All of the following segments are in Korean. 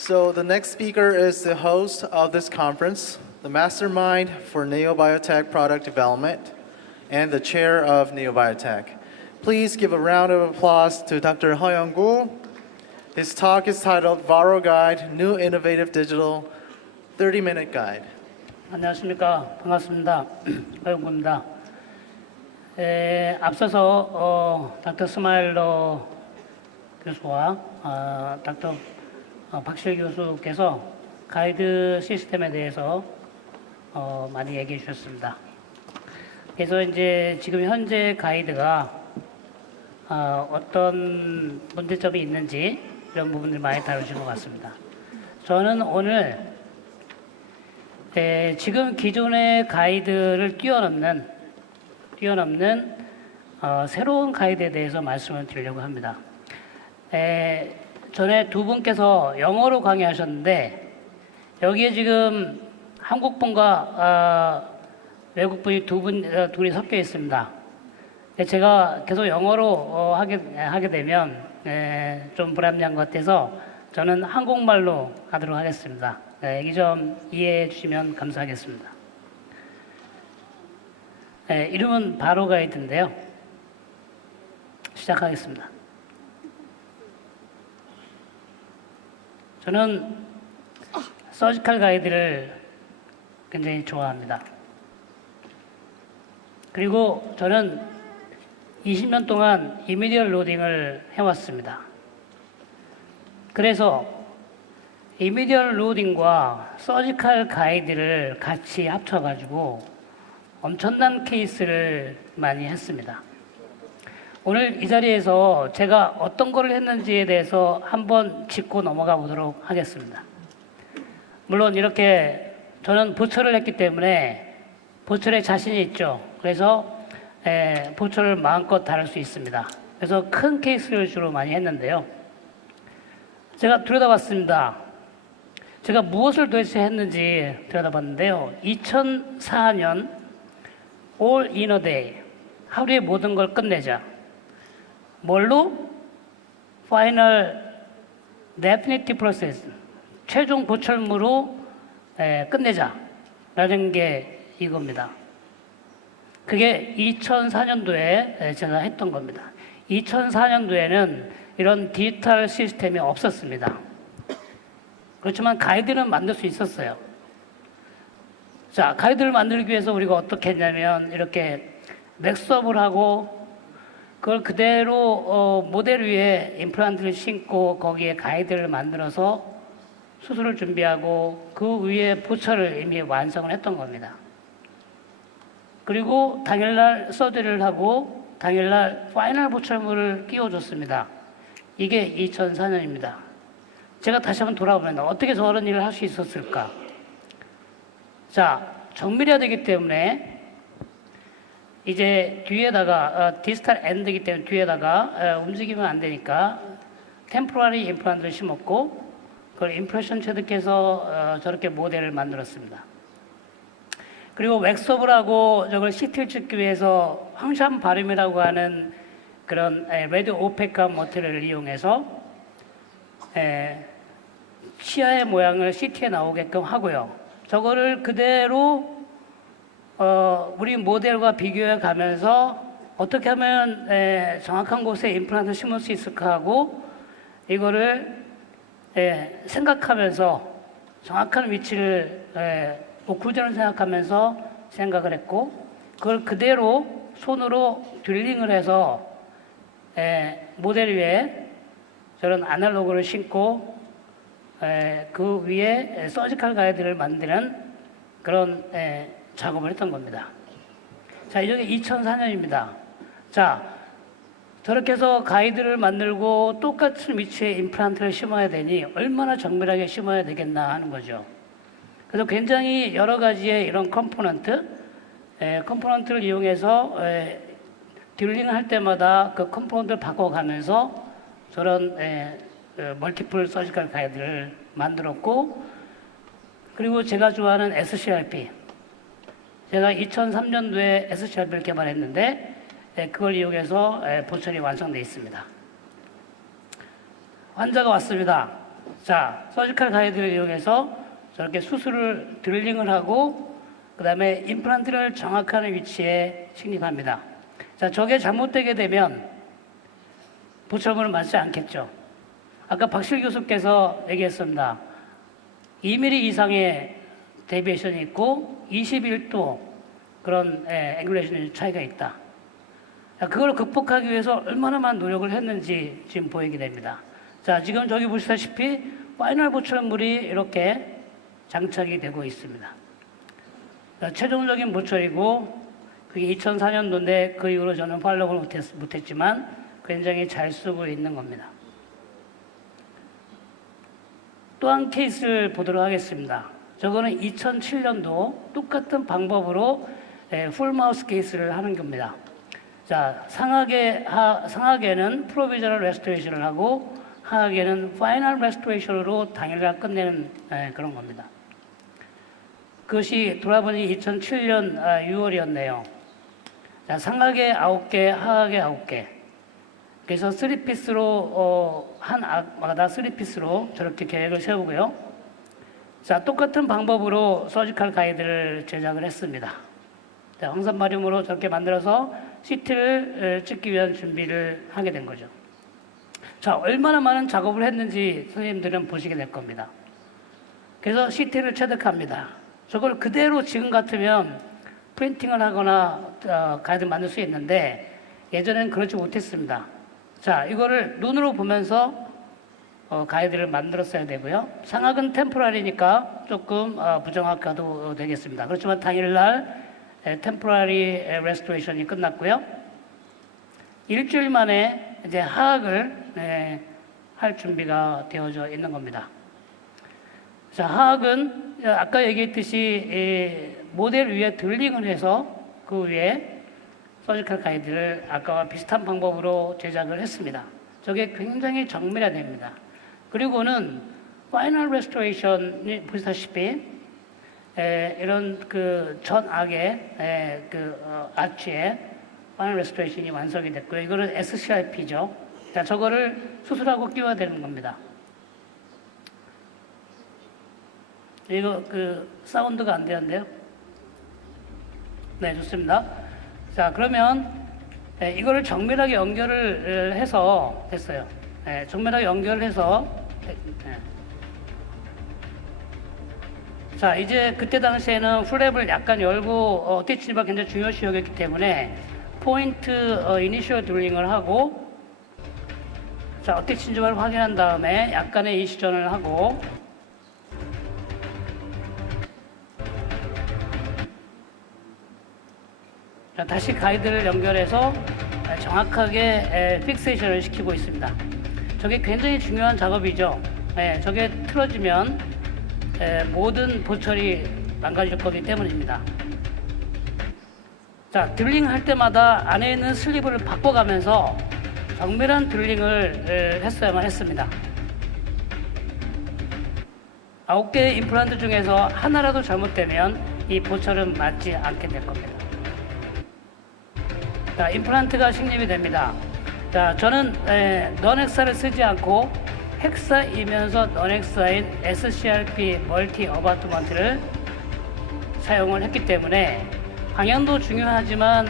So the next speaker is the host of this conference, the mastermind for NeoBiotech product development, and the chair of NeoBiotech. Please give a round of applause to Dr. Heo Young-gu. His talk is titled Viral Guide, New Innovative Digital 30-Minute Guide. 안녕하십니까. 반갑습니다. 허영구입니다. 앞서서 닥터 스마일러 교수와 닥터 박실 교수께서 가이드 시스템에 대해서 많이 얘기해 주셨습니다. 그래서 이제 지금 현재 가이드가 어떤 문제점이 있는지 이런 부분들 많이 다루신 것 같습니다. 저는 오늘 지금 기존의 가이드를 뛰어넘는 새로운 가이드에 대해서 말씀을 드리려고 합니다. 전에 두 분께서 영어로 강의하셨는데 여기에 지금 한국분과 외국분이 둘이 섞여 있습니다. 제가 계속 영어로 하게 되면 좀 불합리한 것 같아서 저는 한국말로 하도록 하겠습니다. 이 점 이해해 주시면 감사하겠습니다. 이름은 바로 가이드인데요. 시작하겠습니다. 저는 서지컬 가이드를 굉장히 좋아합니다. 그리고 저는 20년 동안 이미디얼 로딩을 해왔습니다. 그래서 이미디얼 로딩과 서지컬 가이드를 같이 합쳐가지고 엄청난 케이스를 많이 했습니다. 오늘 이 자리에서 제가 어떤 거를 했는지에 대해서 한번 짚고 넘어가 보도록 하겠습니다. 물론 이렇게 저는 보철을 했기 때문에 보철에 자신이 있죠. 그래서 보철을 마음껏 다룰 수 있습니다. 그래서 큰 케이스를 주로 많이 했는데요. 제가 들여다봤습니다. 제가 무엇을 도대체 했는지 들여다봤는데요. 2004년 All in a Day, 하루에 모든 걸 끝내자. 뭘로? Final Definitive Process, 최종 보철무로 끝내자 라는 게 이겁니다. 그게 2004년도에 제가 했던 겁니다. 2004년도에는 이런 디지털 시스템이 없었습니다. 그렇지만 가이드는 만들 수 있었어요. 자, 가이드를 만들기 위해서 우리가 어떻게 했냐면 이렇게 맥스업을 하고 그걸 그대로 모델 위에 임플란트를 심고 거기에 가이드를 만들어서 수술을 준비하고 그 위에 보철을 이미 완성을 했던 겁니다. 그리고 당일날 서저리를 하고 당일날 파이널 보철물을 끼워줬습니다. 이게 2004년입니다. 제가 다시 한번 돌아보면 어떻게 저런 일을 할 수 있었을까? 자, 정밀해야 되기 때문에 이제 뒤에다가 디지털 엔드이기 때문에 뒤에다가 움직이면 안 되니까 템포러리 임플란트를 심었고 그걸 임프레션 체득해서 저렇게 모델을 만들었습니다. 그리고 웩스업을 하고 저걸 CT를 찍기 위해서 황샴 바름이라고 하는 그런 레드 오펙한 머티리얼을 이용해서 치아의 모양을 CT에 나오게끔 하고요. 저거를 그대로 우리 모델과 비교해 가면서 어떻게 하면 정확한 곳에 임플란트를 심을 수 있을까 하고 이거를 생각하면서 정확한 위치를 오클루전을 생각하면서 생각을 했고 그걸 그대로 손으로 딜링을 해서 모델 위에 저런 아날로그를 심고 그 위에 서지컬 가이드를 만드는 그런 작업을 했던 겁니다. 자, 이게 2004년입니다. 자, 저렇게 해서 가이드를 만들고 똑같은 위치에 임플란트를 심어야 되니 얼마나 정밀하게 심어야 되겠나 하는 거죠. 그래서 굉장히 여러 가지의 이런 컴포넌트를 이용해서 딜링을 할 때마다 그 컴포넌트를 바꿔가면서 저런 멀티플 서지컬 가이드를 만들었고 그리고 제가 좋아하는 SCRP, 제가 2003년도에 SCRP를 개발했는데 그걸 이용해서 보철이 완성되어 있습니다. 환자가 왔습니다. 자, 서지컬 가이드를 이용해서 저렇게 수술을 드릴링을 하고 그 다음에 임플란트를 정확한 위치에 식립합니다. 자, 저게 잘못되게 되면 보철물은 맞지 않겠죠. 아까 박실 교수께서 얘기했습니다. 2mm 이상의 데비에이션이 있고 21도 그런 앵글레이션 차이가 있다. 자, 그걸 극복하기 위해서 얼마나 많은 노력을 했는지 지금 보이게 됩니다. 자, 지금 저기 보시다시피 파이널 보철물이 이렇게 장착이 되고 있습니다. 자, 최종적인 보철이고 그게 2004년도인데 그 이후로 저는 팔로우를 못했지만 굉장히 잘 쓰고 있는 겁니다. 또 한 케이스를 보도록 하겠습니다. 저거는 2007년도 똑같은 방법으로 풀마우스 케이스를 하는 겁니다. 자, 상하계는 프로비저널 레스토레이션을 하고 하하계는 파이널 레스토레이션으로 당일날 끝내는 그런 겁니다. 그것이 돌아보니 2007년 6월이었네요. 자, 상하계 9개, 하하계 9개. 그래서 3피스로 한 악마다 3피스로 저렇게 계획을 세우고요. 자, 똑같은 방법으로 서지컬 가이드를 제작을 했습니다. 자, 황산마륨으로 저렇게 만들어서 CT를 찍기 위한 준비를 하게 된 거죠. 자, 얼마나 많은 작업을 했는지 선생님들은 보시게 될 겁니다. 그래서 CT를 체득합니다. 저걸 그대로 지금 같으면 프린팅을 하거나 가이드 만들 수 있는데 예전에는 그렇지 못했습니다. 자, 이거를 눈으로 보면서 가이드를 만들었어야 되고요. 상악은 템포라리니까 조금 부정확하도 되겠습니다. 그렇지만 당일날 템포라리 레스토레이션이 끝났고요. 일주일 만에 이제 하악을 할 준비가 되어져 있는 겁니다. 자, 하악은 아까 얘기했듯이 모델 위에 드릴링을 해서 그 위에 서지컬 가이드를 아까와 비슷한 방법으로 제작을 했습니다. 저게 굉장히 정밀화됩니다. 그리고는 파이널 레스토레이션이 보시다시피 이런 그 전악의 아치에 파이널 레스토레이션이 완성이 됐고요. 이거는 SCRP죠. 자, 저거를 수술하고 끼워야 되는 겁니다. 이거 사운드가 안 되는데요. 네, 좋습니다. 자, 그러면 이거를 정밀하게 연결을 해서 됐어요. 정밀하게 연결을 해서 자, 이제 그때 당시에는 플랩을 약간 열고 어태치가 굉장히 중요시 여겼기 때문에 포인트 이니셜 드릴링을 하고 자, 어태치를 확인한 다음에 약간의 이시전을 하고 자, 다시 가이드를 연결해서 정확하게 픽세이션을 시키고 있습니다. 저게 굉장히 중요한 작업이죠. 저게 틀어지면 모든 보철이 망가질 거기 때문입니다. 자, 드릴링 할 때마다 안에 있는 슬리브를 바꿔가면서 정밀한 드릴링을 했어야만 했습니다. 9개의 임플란트 중에서 하나라도 잘못되면 이 보철은 맞지 않게 될 겁니다. 자, 임플란트가 식립이 됩니다. 자, 저는 넌엑사를 쓰지 않고 헥사이면서 넌엑사인 SCRP 멀티 어바트먼트를 사용을 했기 때문에 방향도 중요하지만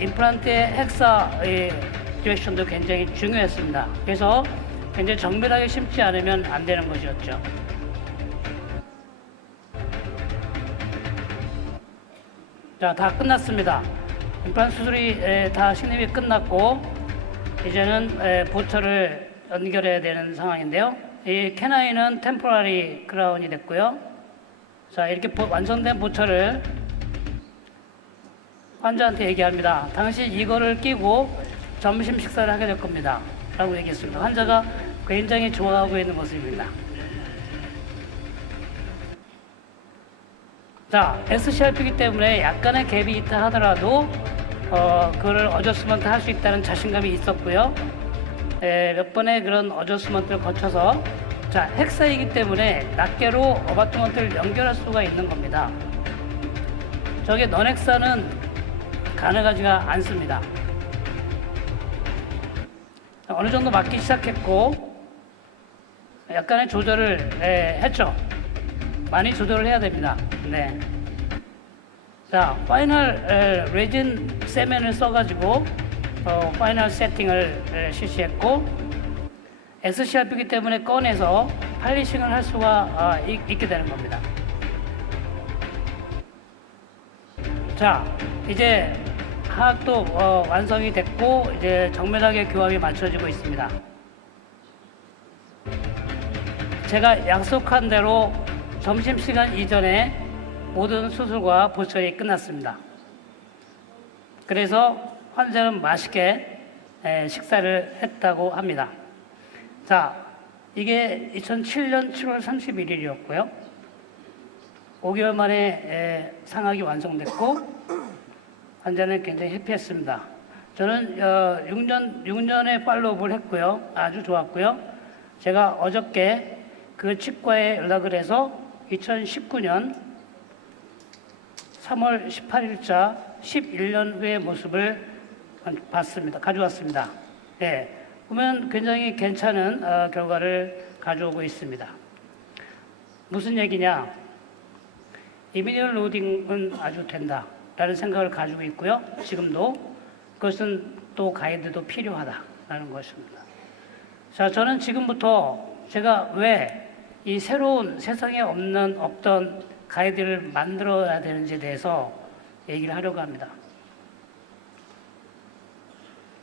임플란트의 헥사 디렉션도 굉장히 중요했습니다. 그래서 굉장히 정밀하게 심지 않으면 안 되는 것이었죠. 자, 다 끝났습니다. 임플란트 수술이 다 식립이 끝났고 이제는 보철을 연결해야 되는 상황인데요. 이 캐나인은 템포라리 크라운이 됐고요. 자, 이렇게 완성된 보철을 환자한테 얘기합니다. 당신 이거를 끼고 점심 식사를 하게 될 겁니다. 라고 얘기했습니다. 환자가 굉장히 좋아하고 있는 모습입니다. 자, SCRP이기 때문에 약간의 갭이 있다 하더라도 그거를 어저스먼트 할 수 있다는 자신감이 있었고요. 몇 번의 그런 어저스먼트를 거쳐서 자, 헥사이기 때문에 낱개로 어바트먼트를 연결할 수가 있는 겁니다. 저게 넌헥사는 가능하지가 않습니다. 어느 정도 맞기 시작했고 약간의 조절을 했죠. 많이 조절을 해야 됩니다. 네. 자, 파이널 레진 세면을 써가지고 파이널 세팅을 실시했고 SCRP이기 때문에 꺼내서 팔리싱을 할 수가 있게 되는 겁니다. 자, 이제 하악도 완성이 됐고 이제 정밀하게 교합이 맞춰지고 있습니다. 제가 약속한 대로 점심시간 이전에 모든 수술과 보철이 끝났습니다. 그래서 환자는 맛있게 식사를 했다고 합니다. 자, 이게 2007년 7월 31일이었고요. 5개월 만에 상악이 완성됐고 환자는 굉장히 해피했습니다. 저는 6년의 팔로우업을 했고요. 아주 좋았고요. 제가 어저께 그 치과에 연락을 해서 2019년 3월 18일자 11년 후의 모습을 봤습니다. 가져왔습니다. 네, 보면 굉장히 괜찮은 결과를 가져오고 있습니다. 무슨 얘기냐? 이미디얼 로딩은 아주 된다라는 생각을 가지고 있고요. 지금도 그것은 또 가이드도 필요하다라는 것입니다. 자, 저는 지금부터 제가 왜 이 새로운 세상에 없던 가이드를 만들어야 되는지에 대해서 얘기를 하려고 합니다.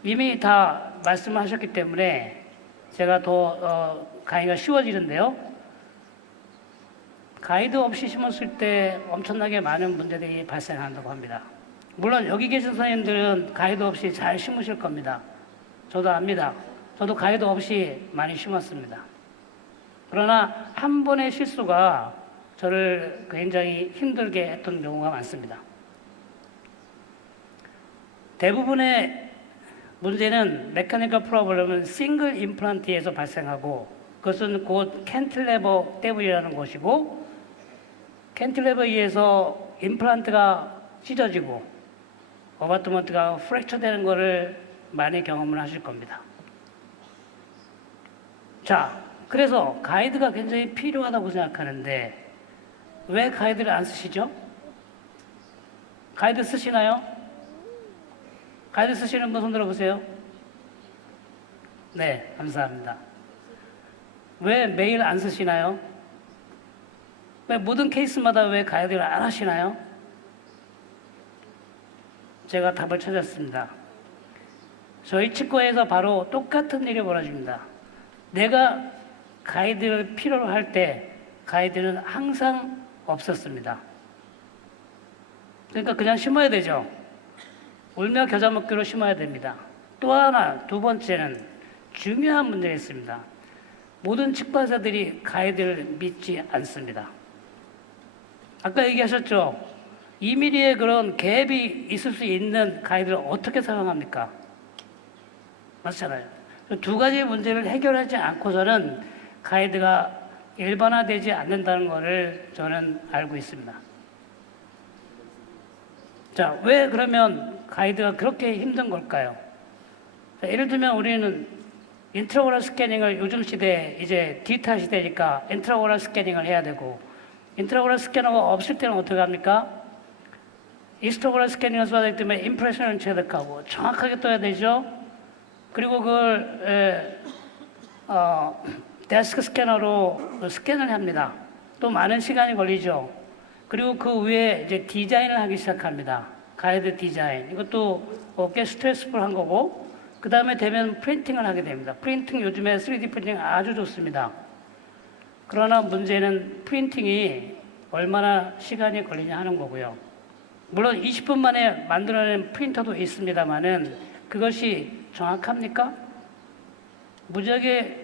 이미 다 말씀하셨기 때문에 제가 더 강의가 쉬워지는데요. 가이드 없이 심었을 때 엄청나게 많은 문제들이 발생한다고 합니다. 물론 여기 계신 선생님들은 가이드 없이 잘 심으실 겁니다. 저도 압니다. 저도 가이드 없이 많이 심었습니다. 그러나 한 번의 실수가 저를 굉장히 힘들게 했던 경우가 많습니다. 대부분의 문제는 메카니컬 프로블럼은 싱글 임플란트에서 발생하고 그것은 곧 캔틸레버 때문이라는 것이고 캔틸레버에 의해서 임플란트가 찢어지고 어바트먼트가 프랙처 되는 것을 많이 경험을 하실 겁니다. 자, 그래서 가이드가 굉장히 필요하다고 생각하는데 왜 가이드를 안 쓰시죠? 가이드 쓰시나요? 가이드 쓰시는 분 손 들어보세요. 네, 감사합니다. 왜 매일 안 쓰시나요? 왜 모든 케이스마다 왜 가이드를 안 하시나요? 제가 답을 찾았습니다. 저희 치과에서 바로 똑같은 일이 벌어집니다. 내가 가이드를 필요로 할 때 가이드는 항상 없었습니다. 그러니까 그냥 심어야 되죠. 울며 겨자 먹기로 심어야 됩니다. 또 하나, 두 번째는 중요한 문제가 있습니다. 모든 치과의사들이 가이드를 믿지 않습니다. 아까 얘기하셨죠? 2mm의 그런 갭이 있을 수 있는 가이드를 어떻게 사용합니까? 맞잖아요. 두 가지 문제를 해결하지 않고서는 가이드가 일반화되지 않는다는 것을 저는 알고 있습니다. 자, 왜 그러면 가이드가 그렇게 힘든 걸까요? 자, 예를 들면 우리는 인트라오럴 스캐닝을 요즘 시대에 이제 디지털 시대니까 인트라오럴 스캐닝을 해야 되고 인트라오럴 스캐너가 없을 때는 어떻게 합니까? 이스트라오럴 스캐닝을 써야 되기 때문에 임프레션을 체득하고 정확하게 떠야 되죠. 그리고 그걸 데스크 스캐너로 스캔을 합니다. 또 많은 시간이 걸리죠. 그리고 그 위에 이제 디자인을 하기 시작합니다. 가이드 디자인. 이것도 꽤 스트레스풀한 거고, 그 다음에 되면 프린팅을 하게 됩니다. 프린팅 요즘에 3D 프린팅 아주 좋습니다. 그러나 문제는 프린팅이 얼마나 시간이 걸리냐 하는 거고요. 물론 20분 만에 만들어낸 프린터도 있습니다만은 그것이 정확합니까? 무지하게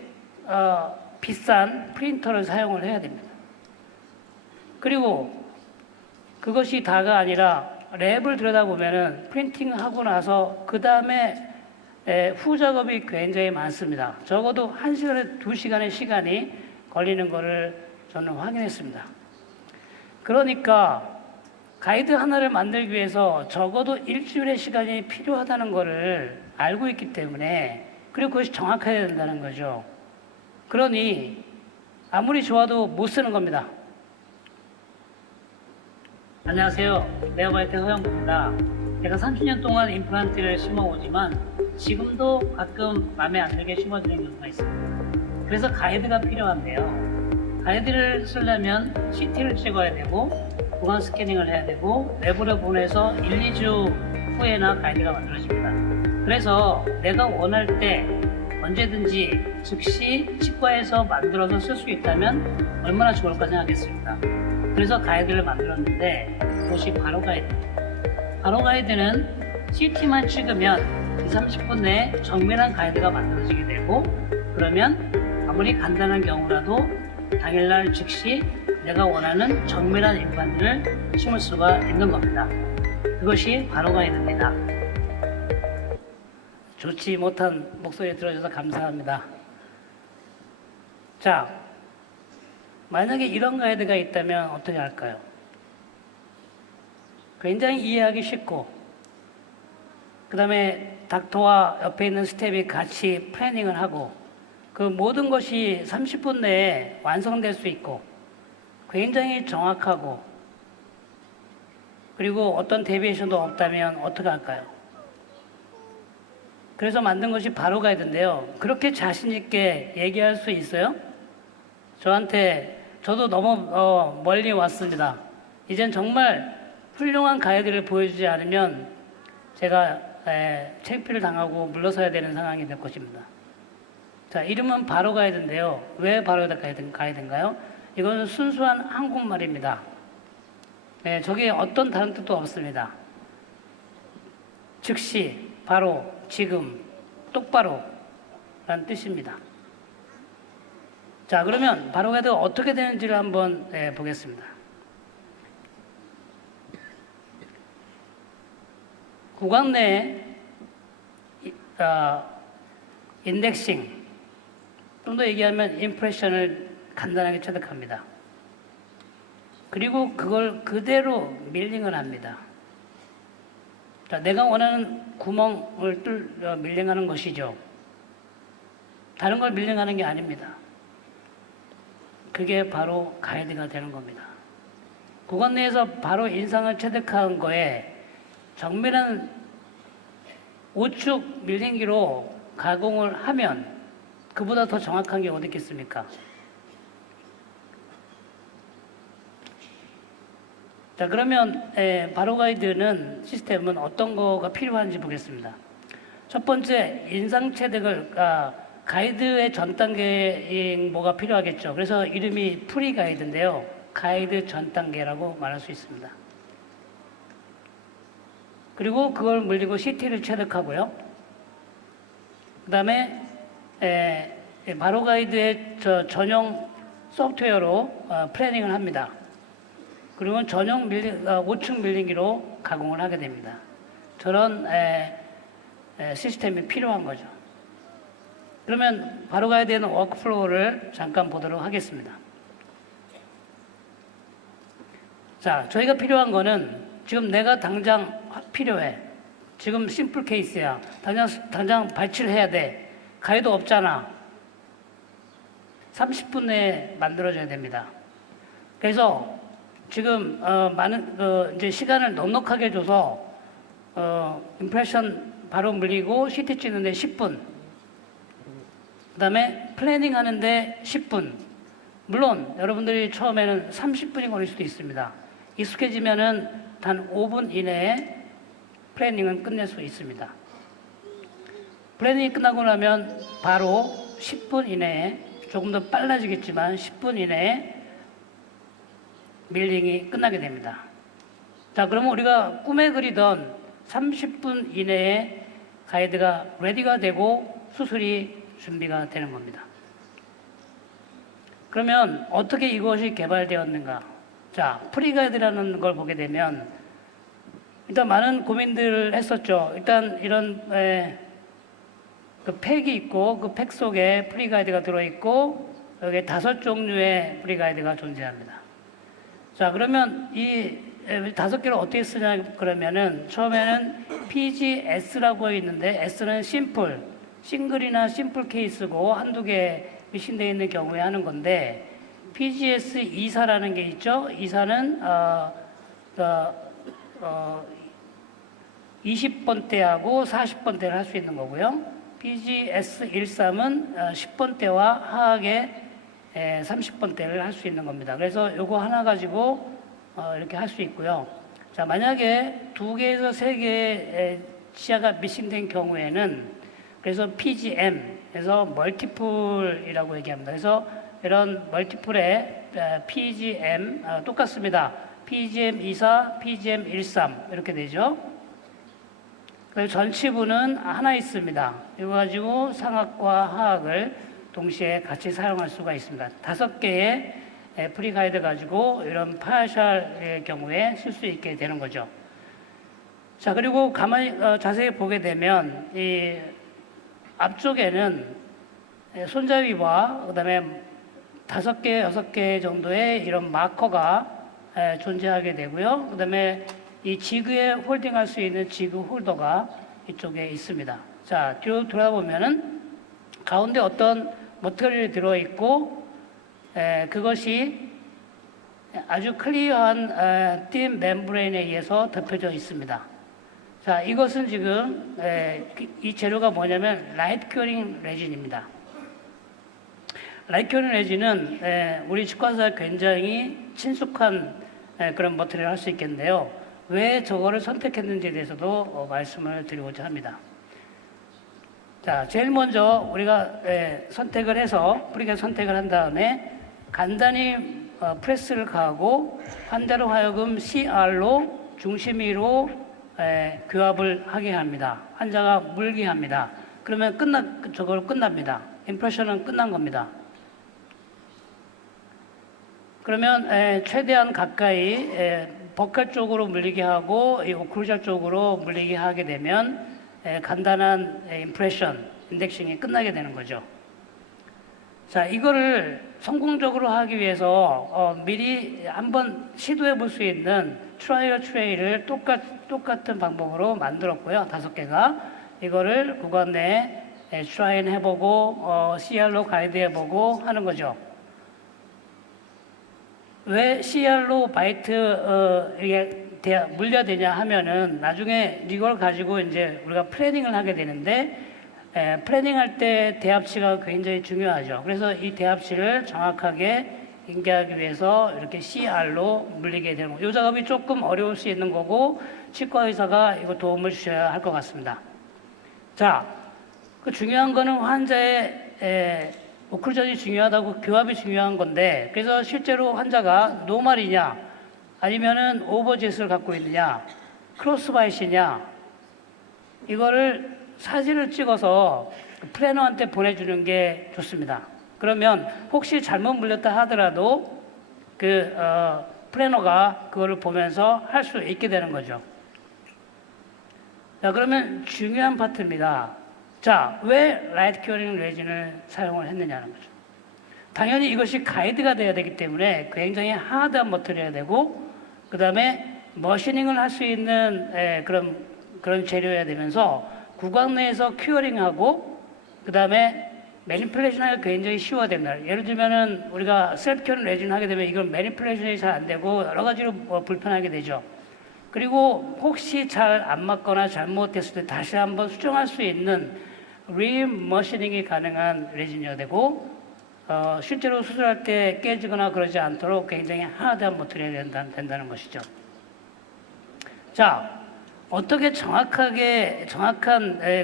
비싼 프린터를 사용을 해야 됩니다. 그리고 그것이 다가 아니라 랩을 들여다보면은 프린팅하고 나서 그 다음에 후작업이 굉장히 많습니다. 적어도 1시간에 2시간의 시간이 걸리는 것을 저는 확인했습니다. 그러니까 가이드 하나를 만들기 위해서 적어도 일주일의 시간이 필요하다는 것을 알고 있기 때문에 그리고 그것이 정확해야 된다는 거죠. 그러니 아무리 좋아도 못 쓰는 겁니다. 안녕하세요. 네오바이오텍 허영구입니다. 제가 30년 동안 임플란트를 심어오지만 지금도 가끔 마음에 안 들게 심어드리는 경우가 있습니다. 그래서 가이드가 필요한데요. 가이드를 쓰려면 CT를 찍어야 되고 구강 스캐닝을 해야 되고 외부로 보내서 1, 2주 후에나 가이드가 만들어집니다. 그래서 내가 원할 때 언제든지 즉시 치과에서 만들어서 쓸 수 있다면 얼마나 좋을까 생각했습니다. 그래서 가이드를 만들었는데 그것이 바로 가이드입니다. 바로 가이드는 CT만 찍으면 30분 내에 정밀한 가이드가 만들어지게 되고 그러면 아무리 간단한 경우라도 당일날 즉시 내가 원하는 정밀한 임플란트를 심을 수가 있는 겁니다. 그것이 바로 가이드입니다. 좋지 못한 목소리 들어줘서 감사합니다. 자, 만약에 이런 가이드가 있다면 어떻게 할까요? 굉장히 이해하기 쉽고 그 다음에 닥터와 옆에 있는 스텝이 같이 플래닝을 하고 그 모든 것이 30분 내에 완성될 수 있고 굉장히 정확하고 그리고 어떤 데비에이션도 없다면 어떻게 할까요? 그래서 만든 것이 바로 가이드인데요. 그렇게 자신 있게 얘기할 수 있어요? 저도 너무 멀리 왔습니다. 이젠 정말 훌륭한 가이드를 보여주지 않으면 제가 창피를 당하고 물러서야 되는 상황이 될 것입니다. 자, 이름은 바로 가이드인데요. 왜 바로 가이드인가요? 이거는 순수한 한국말입니다. 네, 저게 어떤 다른 뜻도 없습니다. 즉시, 바로, 지금, 똑바로 라는 뜻입니다. 자, 그러면 바로 가이드가 어떻게 되는지를 한번 보겠습니다. 구강 내에 인덱싱, 좀 더 얘기하면 임프레션을 간단하게 체득합니다. 그리고 그걸 그대로 밀링을 합니다. 자, 내가 원하는 구멍을 밀링하는 것이죠. 다른 걸 밀링하는 게 아닙니다. 그게 바로 가이드가 되는 겁니다. 구강 내에서 바로 인상을 체득한 거에 정밀한 우측 밀링기로 가공을 하면 그보다 더 정확한 게 어디 있겠습니까? 자, 그러면 바로 가이드는 시스템은 어떤 거가 필요한지 보겠습니다. 첫 번째, 인상 체득을 가이드의 전 단계인 뭐가 필요하겠죠. 그래서 이름이 프리 가이드인데요. 가이드 전 단계라고 말할 수 있습니다. 그리고 그걸 물리고 CT를 체득하고요. 그 다음에 바로 가이드의 전용 소프트웨어로 플래닝을 합니다. 그러면 전용 우측 밀링기로 가공을 하게 됩니다. 저런 시스템이 필요한 거죠. 그러면 바로 가이드의 워크플로우를 잠깐 보도록 하겠습니다. 자, 저희가 필요한 거는 지금 내가 당장 필요해. 지금 심플 케이스야. 당장 발치를 해야 돼. 가이드 없잖아. 30분 내에 만들어져야 됩니다. 그래서 지금 많은 이제 시간을 넉넉하게 줘서 임프레션 바로 물리고 CT 찍는데 10분. 그다음에 플래닝 하는데 10분. 물론 여러분들이 처음에는 30분이 걸릴 수도 있습니다. 익숙해지면은 단 5분 이내에 플래닝은 끝낼 수 있습니다. 플래닝이 끝나고 나면 바로 10분 이내에 조금 더 빨라지겠지만 10분 이내에 밀링이 끝나게 됩니다. 자, 그러면 우리가 꿈에 그리던 30분 이내에 가이드가 레디가 되고 수술이 준비가 되는 겁니다. 그러면 어떻게 이것이 개발되었는가? 자, 프리가이드라는 걸 보게 되면 일단 많은 고민들을 했었죠. 일단 이런 그 팩이 있고 그 팩 속에 프리가이드가 들어있고 여기에 5종류의 프리가이드가 존재합니다. 자, 그러면 이 5개를 어떻게 쓰냐 그러면은 처음에는 PGS라고 있는데 S는 심플, 싱글이나 심플 케이스고 한두 개 미신되어 있는 경우에 하는 건데 PGS 이사라는 게 있죠. 이사는 20번대하고 40번대를 할 수 있는 거고요. PGS 13은 10번대와 하악의 30번대를 할 수 있는 겁니다. 그래서 요거 하나 가지고 이렇게 할 수 있고요. 자, 만약에 2개에서 3개의 시야가 미싱된 경우에는 그래서 PGM, 그래서 멀티플이라고 얘기합니다. 그래서 이런 멀티플의 PGM 똑같습니다. PGM 24, PGM 13 이렇게 되죠. 그리고 전치부는 하나 있습니다. 이거 가지고 상악과 하악을 동시에 같이 사용할 수가 있습니다. 5개의 프리 가이드 가지고 이런 파셜의 경우에 쓸 수 있게 되는 거죠. 자, 그리고 가만히 자세히 보게 되면 이 앞쪽에는 손잡이와 그다음에 5개, 6개 정도의 이런 마커가 존재하게 되고요. 그다음에 이 지그에 홀딩할 수 있는 지그 홀더가 이쪽에 있습니다. 자, 뒤로 돌아보면은 가운데 어떤 머터리얼이 들어있고 그것이 아주 클리어한 틴 멤브레인에 의해서 덮여져 있습니다. 자, 이것은 지금 이 재료가 뭐냐면 라이트 큐어링 레진입니다. 라이트 큐어링 레진은 우리 치과사에 굉장히 친숙한 그런 머터리얼을 할 수 있겠는데요. 왜 저거를 선택했는지에 대해서도 말씀을 드리고자 합니다. 자, 제일 먼저 우리가 선택을 해서 뿌리가 선택을 한 다음에 간단히 프레스를 가하고 환자로 하여금 CR로 중심위로 교합을 하게 합니다. 환자가 물게 합니다. 그러면 저걸 끝납니다. 임프레션은 끝난 겁니다. 그러면 최대한 가까이 버컬 쪽으로 물리게 하고 이 오클루전 쪽으로 물리게 하게 되면 간단한 임프레션, 인덱싱이 끝나게 되는 거죠. 자, 이거를 성공적으로 하기 위해서 미리 한번 시도해 볼 수 있는 트라이얼 트레이를 똑같은 방법으로 만들었고요. 5개가. 이거를 구간 내에 트라이앤 해보고 CR로 가이드 해보고 하는 거죠. 왜 CR로 바이트 이게 물려야 되냐 하면은 나중에 이걸 가지고 이제 우리가 플래닝을 하게 되는데 플래닝할 때 대합치가 굉장히 중요하죠. 그래서 이 대합치를 정확하게 인계하기 위해서 이렇게 CR로 물리게 되는 거예요. 이 작업이 조금 어려울 수 있는 거고 치과 의사가 이거 도움을 주셔야 할 것 같습니다. 자, 그 중요한 거는 환자의 오클루전이 중요하다고 교합이 중요한 건데 그래서 실제로 환자가 노말이냐 아니면은 오버젯을 갖고 있느냐 크로스바이시냐 이거를 사진을 찍어서 플래너한테 보내주는 게 좋습니다. 그러면 혹시 잘못 물렸다 하더라도 그 플래너가 그거를 보면서 할 수 있게 되는 거죠. 자, 그러면 중요한 파트입니다. 자, 왜 라이트 큐어링 레진을 사용을 했느냐는 거죠. 당연히 이것이 가이드가 돼야 되기 때문에 굉장히 하드한 머터리얼이 되고 그 다음에 머시닝을 할 수 있는 그런 재료여야 되면서 구강 내에서 큐어링하고 그 다음에 매니플레이션하기가 굉장히 쉬워야 됩니다. 예를 들면은 우리가 셀프 큐어링 레진 하게 되면 이건 매니플레이션이 잘 안 되고 여러 가지로 불편하게 되죠. 그리고 혹시 잘 안 맞거나 잘못됐을 때 다시 한번 수정할 수 있는 리머시닝이 가능한 레진이어야 되고 실제로 수술할 때 깨지거나 그러지 않도록 굉장히 하드한 머터리얼이 된다는 것이죠. 자, 어떻게 정확한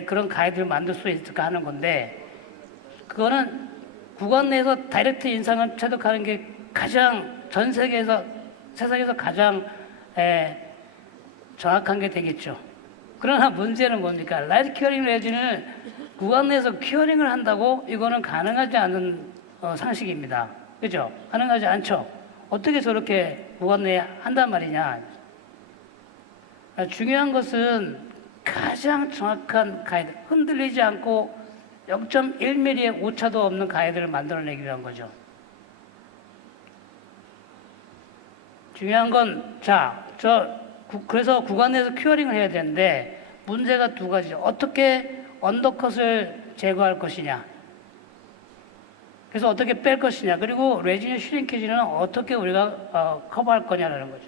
그런 가이드를 만들 수 있을까 하는 건데 그거는 구강 내에서 다이렉트 인상을 체득하는 게 가장 전 세계에서 세상에서 가장 정확한 게 되겠죠. 그러나 문제는 뭡니까? 라이트 큐어링 레진을 구강 내에서 큐어링을 한다고 이거는 가능하지 않은 상식입니다. 그죠? 가능하지 않죠. 어떻게 저렇게 구강 내에 한단 말이냐? 중요한 것은 가장 정확한 가이드, 흔들리지 않고 0.1mm의 오차도 없는 가이드를 만들어내기 위한 거죠. 중요한 건, 자, 그래서 구간 내에서 큐어링을 해야 되는데, 문제가 2가지죠. 어떻게 언더컷을 제거할 것이냐. 그래서 어떻게 뺄 것이냐, 그리고 레진의 슈링케이지는 어떻게 우리가 커버할 거냐라는 거죠.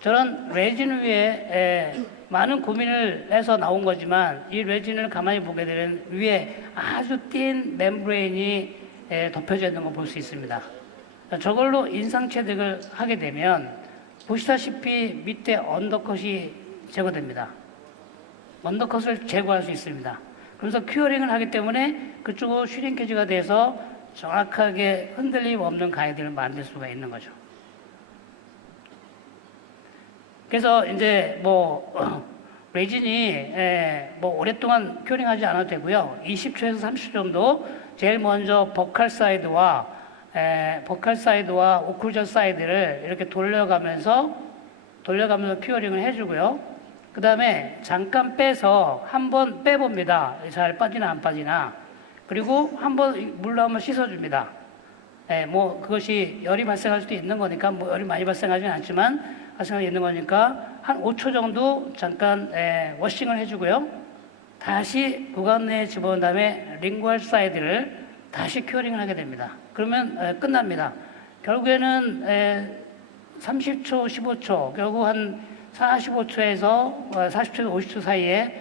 저는 레진 위에 많은 고민을 해서 나온 거지만 이 레진을 가만히 보게 되면 위에 아주 띤 멤브레인이 덮여져 있는 걸 볼 수 있습니다. 저걸로 인상 체득을 하게 되면 보시다시피 밑에 언더컷이 제거됩니다. 언더컷을 제거할 수 있습니다. 그래서 큐어링을 하기 때문에 그쪽으로 슈링케이지가 돼서 정확하게 흔들림 없는 가이드를 만들 수가 있는 거죠. 그래서 이제 레진이 뭐 오랫동안 큐어링하지 않아도 되고요. 20초에서 30초 정도 제일 먼저 버칼 사이드와 오클루전 사이드를 이렇게 돌려가면서 큐어링을 해주고요. 그 다음에 잠깐 빼서 한번 빼봅니다. 잘 빠지나 안 빠지나. 그리고 한번 물로 한번 씻어줍니다. 그것이 열이 발생할 수도 있는 거니까, 열이 많이 발생하지는 않지만, 발생할 수 있는 거니까, 한 5초 정도 잠깐, 워싱을 해주고요. 다시 구간 내에 집어넣은 다음에 링구얼 사이드를 다시 큐어링을 하게 됩니다. 그러면 끝납니다. 결국에는 30초, 15초, 결국 한 45초에서 40초에서 50초 사이에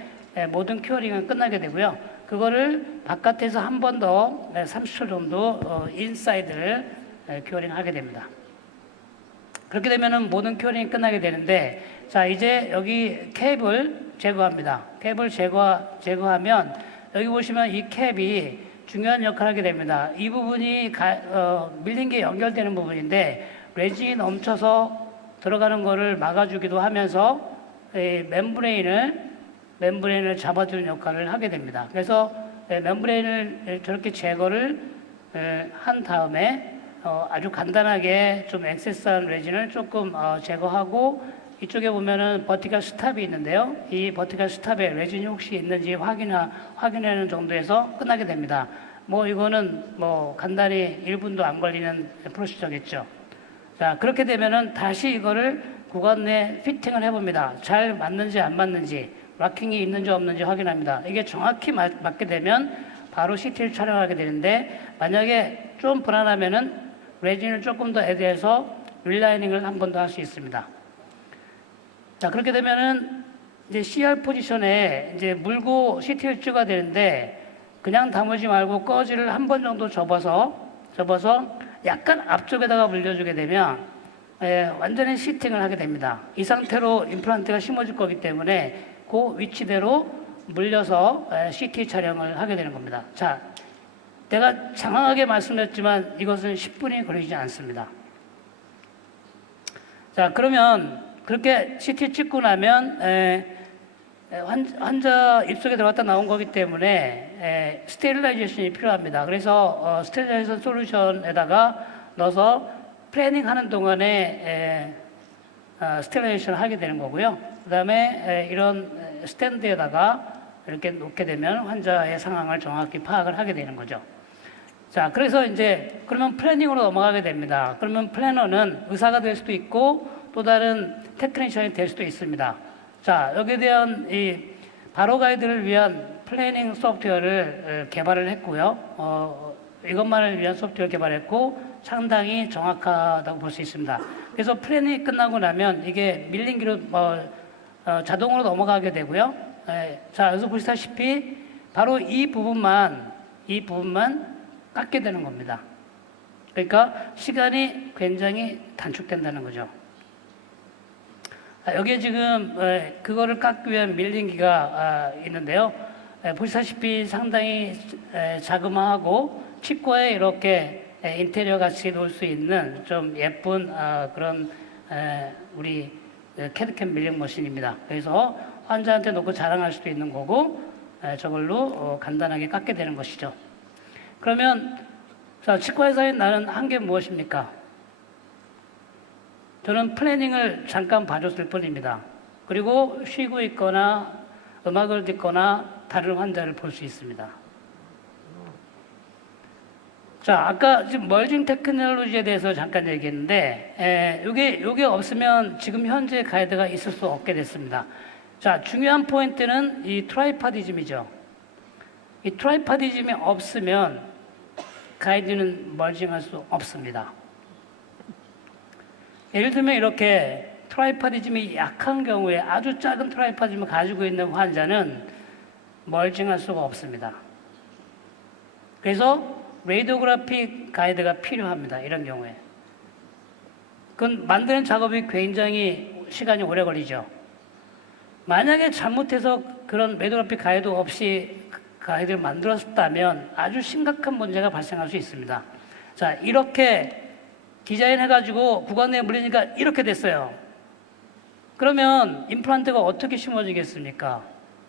모든 큐어링은 끝나게 되고요. 그거를 바깥에서 한 번 더 30초 정도 인사이드를 큐어링 하게 됩니다. 그렇게 되면은 모든 큐어링이 끝나게 되는데, 자, 이제 여기 캡을 제거합니다. 캡을 제거하면 여기 보시면 이 캡이 중요한 역할을 하게 됩니다. 이 부분이 밀린 게 연결되는 부분인데 레진이 넘쳐서 들어가는 거를 막아주기도 하면서 멤브레인을 잡아주는 역할을 하게 됩니다. 그래서 멤브레인을 저렇게 제거를 한 다음에 아주 간단하게 좀 액세스한 레진을 조금 제거하고, 이쪽에 보면은 버티컬 스탑이 있는데요. 이 버티컬 스탑에 레진이 혹시 있는지 확인하는 정도에서 끝나게 됩니다. 이거는 간단히 1분도 안 걸리는 프로시저겠죠. 자, 그렇게 되면은 다시 이거를 구간 내 피팅을 해봅니다. 잘 맞는지 안 맞는지, 락킹이 있는지 없는지 확인합니다. 이게 정확히 맞게 되면 바로 CT를 촬영하게 되는데, 만약에 좀 불안하면은 레진을 조금 더 애드해서 릴라이닝을 한 번 더 할 수 있습니다. 자, 그렇게 되면은 이제 CR 포지션에 이제 물고 CT를 찍어야 되는데, 그냥 담으지 말고 꺼지를 한 번 정도 접어서 약간 앞쪽에다가 물려주게 되면 완전히 시팅을 하게 됩니다. 이 상태로 임플란트가 심어질 거기 때문에 그 위치대로 물려서 CT 촬영을 하게 되는 겁니다. 자, 내가 장황하게 말씀드렸지만 이것은 10분이 걸리지 않습니다. 자, 그러면 그렇게 CT 찍고 나면 환자 입속에 들어갔다 나온 거기 때문에 스테릴라이제이션이 필요합니다. 그래서 스테릴라이제이션 솔루션에다가 넣어서 플래닝 하는 동안에 스테릴라이제이션을 하게 되는 거고요. 그 다음에 이런 스탠드에다가 이렇게 놓게 되면 환자의 상황을 정확히 파악을 하게 되는 거죠. 자, 그래서 이제 그러면 플래닝으로 넘어가게 됩니다. 그러면 플래너는 의사가 될 수도 있고 또 다른 테크니션이 될 수도 있습니다. 자, 여기에 대한 이 바로 가이드를 위한 플래닝 소프트웨어를 개발을 했고요. 이것만을 위한 소프트웨어를 개발했고 상당히 정확하다고 볼 수 있습니다. 그래서 플래닝이 끝나고 나면 이게 밀링기로 자동으로 넘어가게 되고요. 자, 여기서 보시다시피 바로 이 부분만 깎게 되는 겁니다. 그러니까 시간이 굉장히 단축된다는 거죠. 여기에 지금 그거를 깎기 위한 밀링기가 있는데요. 보시다시피 상당히 자그마하고 치과에 이렇게 인테리어 같이 놓을 수 있는 좀 예쁜 그런 우리 캐드캠 밀링 머신입니다. 그래서 환자한테 놓고 자랑할 수도 있는 거고 저걸로 간단하게 깎게 되는 것이죠. 그러면 자, 치과의사인 나는 한 게 무엇입니까? 저는 플래닝을 잠깐 봐줬을 뿐입니다. 그리고 쉬고 있거나 음악을 듣거나 다른 환자를 볼 수 있습니다. 자, 아까 지금 멀징 테크놀로지에 대해서 잠깐 얘기했는데, 요게 없으면 지금 현재 가이드가 있을 수 없게 됐습니다. 자, 중요한 포인트는 이 트라이파디즘이죠. 이 트라이파디즘이 없으면 가이드는 멀징할 수 없습니다. 예를 들면 이렇게 트라이파디즘이 약한 경우에 아주 작은 트라이파디즘을 가지고 있는 환자는 멀징할 수가 없습니다. 그래서 레디오그래피 가이드가 필요합니다. 이런 경우에. 그건 만드는 작업이 굉장히 시간이 오래 걸리죠. 만약에 잘못해서 그런 레디오그래피 가이드 없이 가이드를 만들었다면 아주 심각한 문제가 발생할 수 있습니다. 자, 이렇게 디자인해가지고 구강 내에 물리니까 이렇게 됐어요. 그러면 임플란트가 어떻게 심어지겠습니까?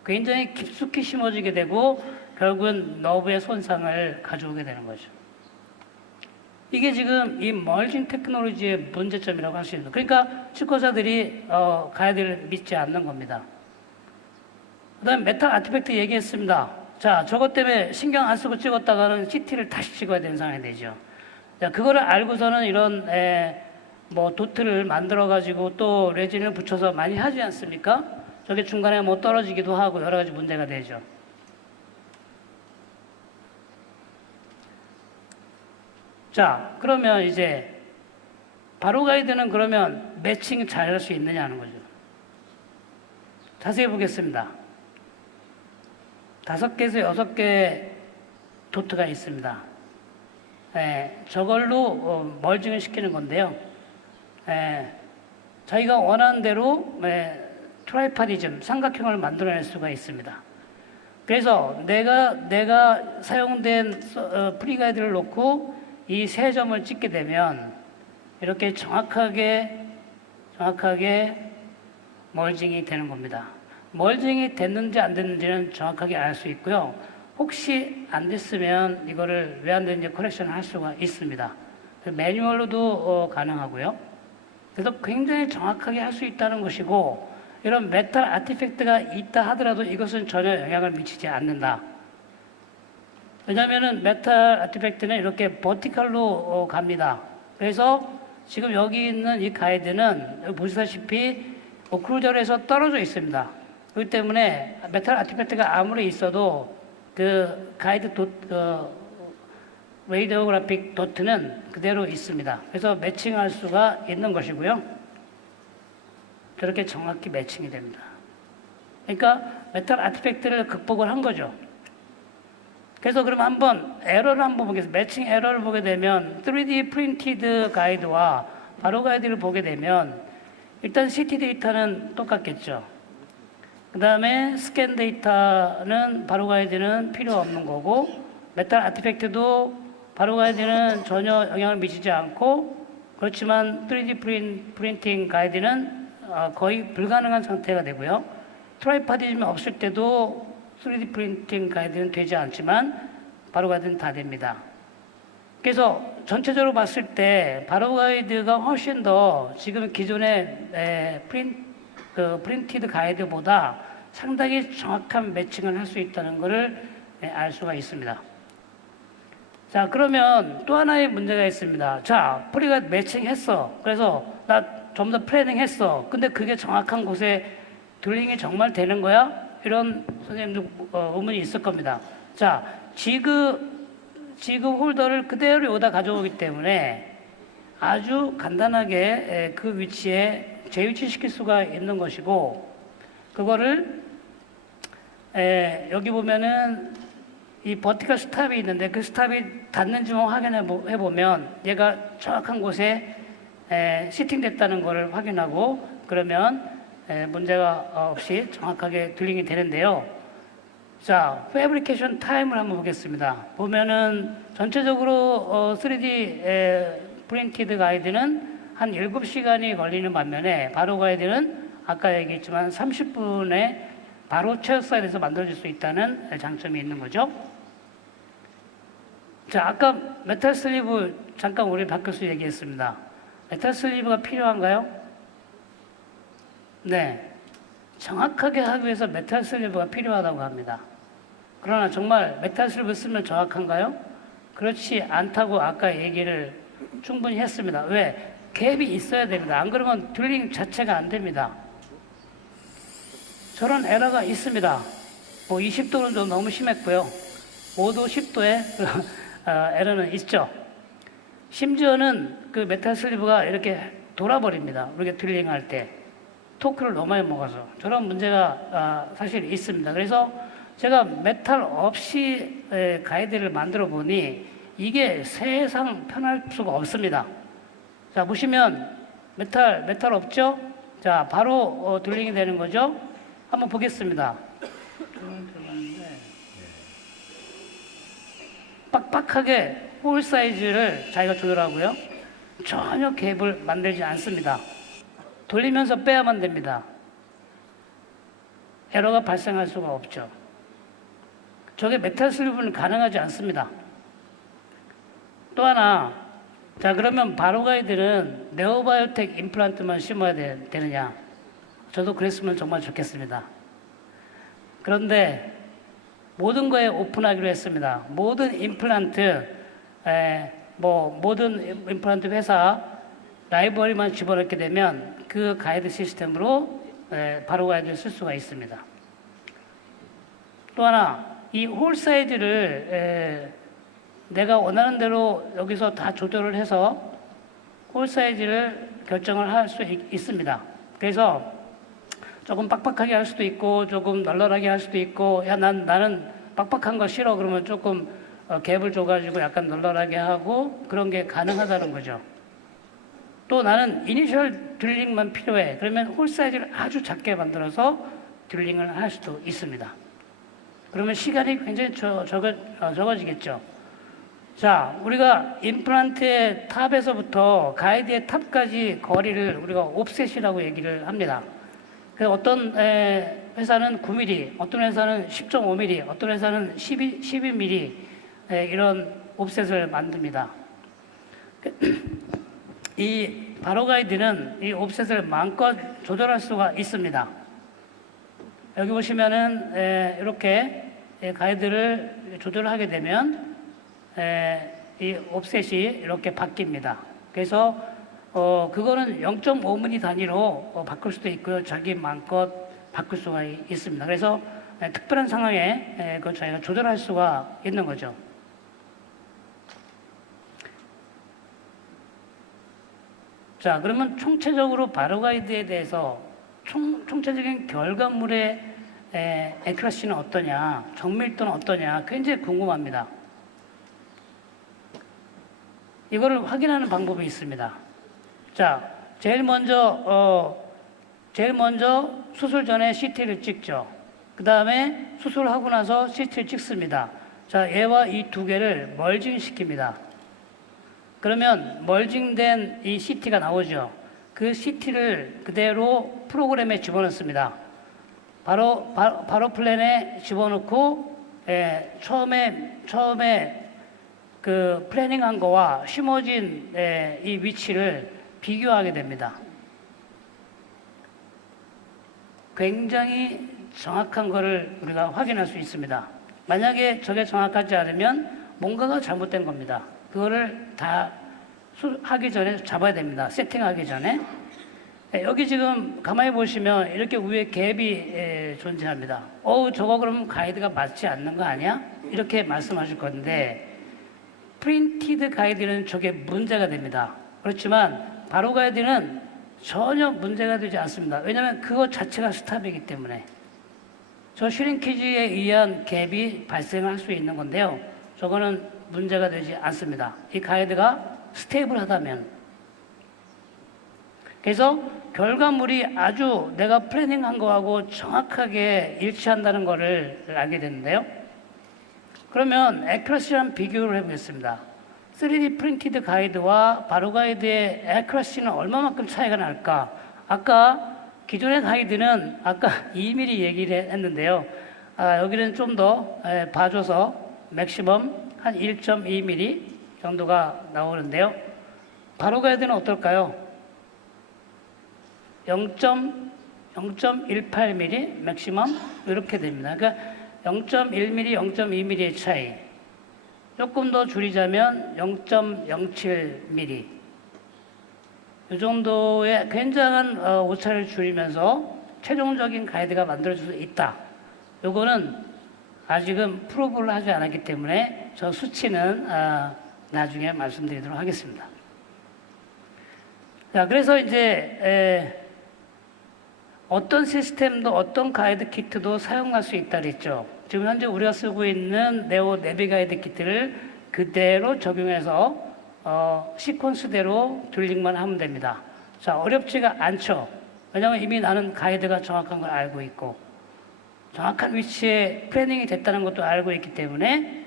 굉장히 깊숙이 심어지게 되고 결국은 너브의 손상을 가져오게 되는 거죠. 이게 지금 이 멀징 테크놀로지의 문제점이라고 할 수 있는 거예요. 그러니까 치과의사들이 가이드를 믿지 않는 겁니다. 그 다음에 메탈 아티팩트 얘기했습니다. 자, 저것 때문에 신경 안 쓰고 찍었다가는 CT를 다시 찍어야 되는 상황이 되죠. 자, 그거를 알고서는 이런 뭐 도트를 만들어 가지고 또 레진을 붙여서 많이 하지 않습니까? 저게 중간에 뭐 떨어지기도 하고 여러 가지 문제가 되죠. 자, 그러면 이제 바로 가이드는 그러면 매칭 잘 할 수 있느냐 하는 거죠. 자세히 보겠습니다. 5개에서 6개 도트가 있습니다. 저걸로 멀징을 시키는 건데요. 저희가 원하는 대로 트라이파디즘, 삼각형을 만들어낼 수가 있습니다. 그래서 내가 사용된 프리가이드를 놓고 이 3점을 찍게 되면 이렇게 정확하게 멀징이 되는 겁니다. 멀징이 됐는지 안 됐는지는 정확하게 알 수 있고요. 혹시 안 됐으면 이거를 왜 안 됐는지 커렉션을 할 수가 있습니다. 매뉴얼로도 가능하고요. 그래서 굉장히 정확하게 할 수 있다는 것이고, 이런 메탈 아티팩트가 있다 하더라도 이것은 전혀 영향을 미치지 않는다. 왜냐하면 메탈 아티팩트는 이렇게 버티컬로 갑니다. 그래서 지금 여기 있는 이 가이드는 보시다시피 오클루저에서 떨어져 있습니다. 그렇기 때문에 메탈 아티팩트가 아무리 있어도 그 가이드 레디오그래픽 도트는 그대로 있습니다. 그래서 매칭할 수가 있는 것이고요. 저렇게 정확히 매칭이 됩니다. 그러니까 메탈 아티팩트를 극복을 한 거죠. 그래서 그럼 한번 에러를 한번 보겠습니다. 매칭 에러를 보게 되면 3D 프린티드 가이드와 바로 가이드를 보게 되면 일단 CT 데이터는 똑같겠죠. 그 다음에 스캔 데이터는 바로 가이드는 필요 없는 거고, 메탈 아티팩트도 바로 가이드는 전혀 영향을 미치지 않고, 그렇지만 3D 프린팅 가이드는 거의 불가능한 상태가 되고요. 트라이파디즘이 없을 때도 3D 프린팅 가이드는 되지 않지만 바로 가이드는 다 됩니다. 그래서 전체적으로 봤을 때 바로 가이드가 훨씬 더 지금 기존의 프린티드 가이드보다 상당히 정확한 매칭을 할 수 있다는 것을 알 수가 있습니다. 자, 그러면 또 하나의 문제가 있습니다. 자, 프리가이드 매칭했어. 그래서 나 좀 더 플래닝 했어. 근데 그게 정확한 곳에 드링이 정말 되는 거야? 이런 선생님들 의문이 있을 겁니다. 자, 지그 홀더를 그대로 여기다 가져오기 때문에 아주 간단하게 그 위치에 재위치시킬 수가 있는 것이고, 그거를 여기 보면은 이 버티컬 스탑이 있는데 그 스탑이 닿는지만 확인해 보면 얘가 정확한 곳에 시팅됐다는 것을 확인하고, 그러면 문제가 없이 정확하게 드링이 되는데요. 자, 패브리케이션 타임을 한번 보겠습니다. 보면은 전체적으로 3D 프린티드 가이드는 한 7시간이 걸리는 반면에 바로 가이드는 아까 얘기했지만 30분에 바로 체어사이드에서 만들어질 수 있다는 장점이 있는 거죠. 자, 아까 메탈 슬리브 잠깐 우리 박 교수 얘기했습니다. 메탈 슬리브가 필요한가요? 네. 정확하게 하기 위해서 메탈 슬리브가 필요하다고 합니다. 그러나 정말 메탈 슬리브 쓰면 정확한가요? 그렇지 않다고 아까 얘기를 충분히 했습니다. 왜? 갭이 있어야 됩니다. 안 그러면 드링 자체가 안 됩니다. 저런 에러가 있습니다. 뭐 20도는 좀 너무 심했고요. 5도, 10도에 에러는 있죠. 심지어는 그 메탈 슬리브가 이렇게 돌아버립니다. 우리가 드릴링할 때 토크를 너무 많이 먹어서 저런 문제가 사실 있습니다. 그래서 제가 메탈 없이 가이드를 만들어 보니 이게 세상 편할 수가 없습니다. 자, 보시면 메탈 없죠? 자, 바로 드릴링이 되는 거죠? 한번 보겠습니다. 빡빡하게 홀 사이즈를 자기가 조절하고요. 전혀 갭을 만들지 않습니다. 돌리면서 빼야만 됩니다. 에러가 발생할 수가 없죠. 저게 메탈 슬리브는 가능하지 않습니다. 또 하나, 자, 그러면 바로가이들은 네오바이오텍 임플란트만 심어야 되느냐? 저도 그랬으면 정말 좋겠습니다. 그런데 모든 거에 오픈하기로 했습니다. 모든 임플란트, 모든 임플란트 회사 라이브러리만 집어넣게 되면 그 가이드 시스템으로 바로가이드를 쓸 수가 있습니다. 또 하나, 이 홀 사이즈를 내가 원하는 대로 여기서 다 조절을 해서 홀 사이즈를 결정을 할 수 있습니다. 그래서 조금 빡빡하게 할 수도 있고 조금 널널하게 할 수도 있고 야 나는 빡빡한 거 싫어 그러면 조금 갭을 줘가지고 약간 널널하게 하고 그런 게 가능하다는 거죠. 또 나는 이니셜 드릴링만 필요해 그러면 홀 사이즈를 아주 작게 만들어서 드릴링을 할 수도 있습니다. 그러면 시간이 굉장히 적어지겠죠. 자, 우리가 임플란트의 탑에서부터 가이드의 탑까지 거리를 우리가 옵셋이라고 얘기를 합니다. 그래서 어떤 회사는 9mm, 어떤 회사는 10.5mm, 어떤 회사는 12mm 이런 옵셋을 만듭니다. 이 바로가이드는 이 옵셋을 마음껏 조절할 수가 있습니다. 여기 보시면은 이렇게 가이드를 조절하게 되면 이 옵셋이 이렇게 바뀝니다. 그래서 그거는 0.5mm 단위로 바꿀 수도 있고요. 자기 마음껏 바꿀 수가 있습니다. 그래서 특별한 상황에 그걸 저희가 조절할 수가 있는 거죠. 자, 그러면 총체적으로 바로가이드에 대해서 총체적인 결과물의 에큐러시는 어떠냐, 정밀도는 어떠냐, 굉장히 궁금합니다. 이거를 확인하는 방법이 있습니다. 자, 제일 먼저 수술 전에 CT를 찍죠. 그 다음에 수술하고 나서 CT를 찍습니다. 자, 얘와 이 두 개를 멀징시킵니다. 그러면 멀징된 이 CT가 나오죠. 그 CT를 그대로 프로그램에 집어넣습니다. 바로 플랜에 집어넣고 처음에 그 플래닝한 거와 심어진 이 위치를 비교하게 됩니다. 굉장히 정확한 거를 우리가 확인할 수 있습니다. 만약에 저게 정확하지 않으면 뭔가가 잘못된 겁니다. 그거를 다 하기 전에 잡아야 됩니다. 세팅하기 전에. 여기 지금 가만히 보시면 이렇게 위에 갭이 존재합니다. 저거 그럼 가이드가 맞지 않는 거 아니야? 이렇게 말씀하실 건데 프린티드 가이드는 저게 문제가 됩니다. 그렇지만 바로 가이드는 전혀 문제가 되지 않습니다. 왜냐하면 그거 자체가 스탑이기 때문에 저 슈링키지에 의한 갭이 발생할 수 있는 건데요. 저거는 문제가 되지 않습니다. 이 가이드가 스테이블하다면. 그래서 결과물이 아주 내가 플래닝한 거하고 정확하게 일치한다는 것을 알게 되는데요. 그러면 에큐러시랑 비교를 해보겠습니다. 3D 프린티드 가이드와 바로 가이드의 에큐러시는 얼마만큼 차이가 날까? 아까 기존의 가이드는 아까 2mm 얘기를 했는데요. 여기는 좀 더 봐줘서 맥시멈 한 1.2mm 정도가 나오는데요. 바로 가이드는 어떨까요? 0.18mm 맥시멈 이렇게 됩니다. 그러니까 0.1mm, 0.2mm의 차이. 조금 더 줄이자면 0.07mm. 이 정도의 굉장한 오차를 줄이면서 최종적인 가이드가 만들어질 수 있다. 요거는 아직은 프로브를 하지 않았기 때문에 저 수치는 나중에 말씀드리도록 하겠습니다. 자, 그래서 이제 어떤 시스템도 어떤 가이드 키트도 사용할 수 있다 그랬죠. 지금 현재 우리가 쓰고 있는 네오 내비 가이드 키트를 그대로 적용해서 시퀀스대로 드릴링만 하면 됩니다. 자, 어렵지가 않죠. 왜냐하면 이미 나는 가이드가 정확한 걸 알고 있고 정확한 위치에 플래닝이 됐다는 것도 알고 있기 때문에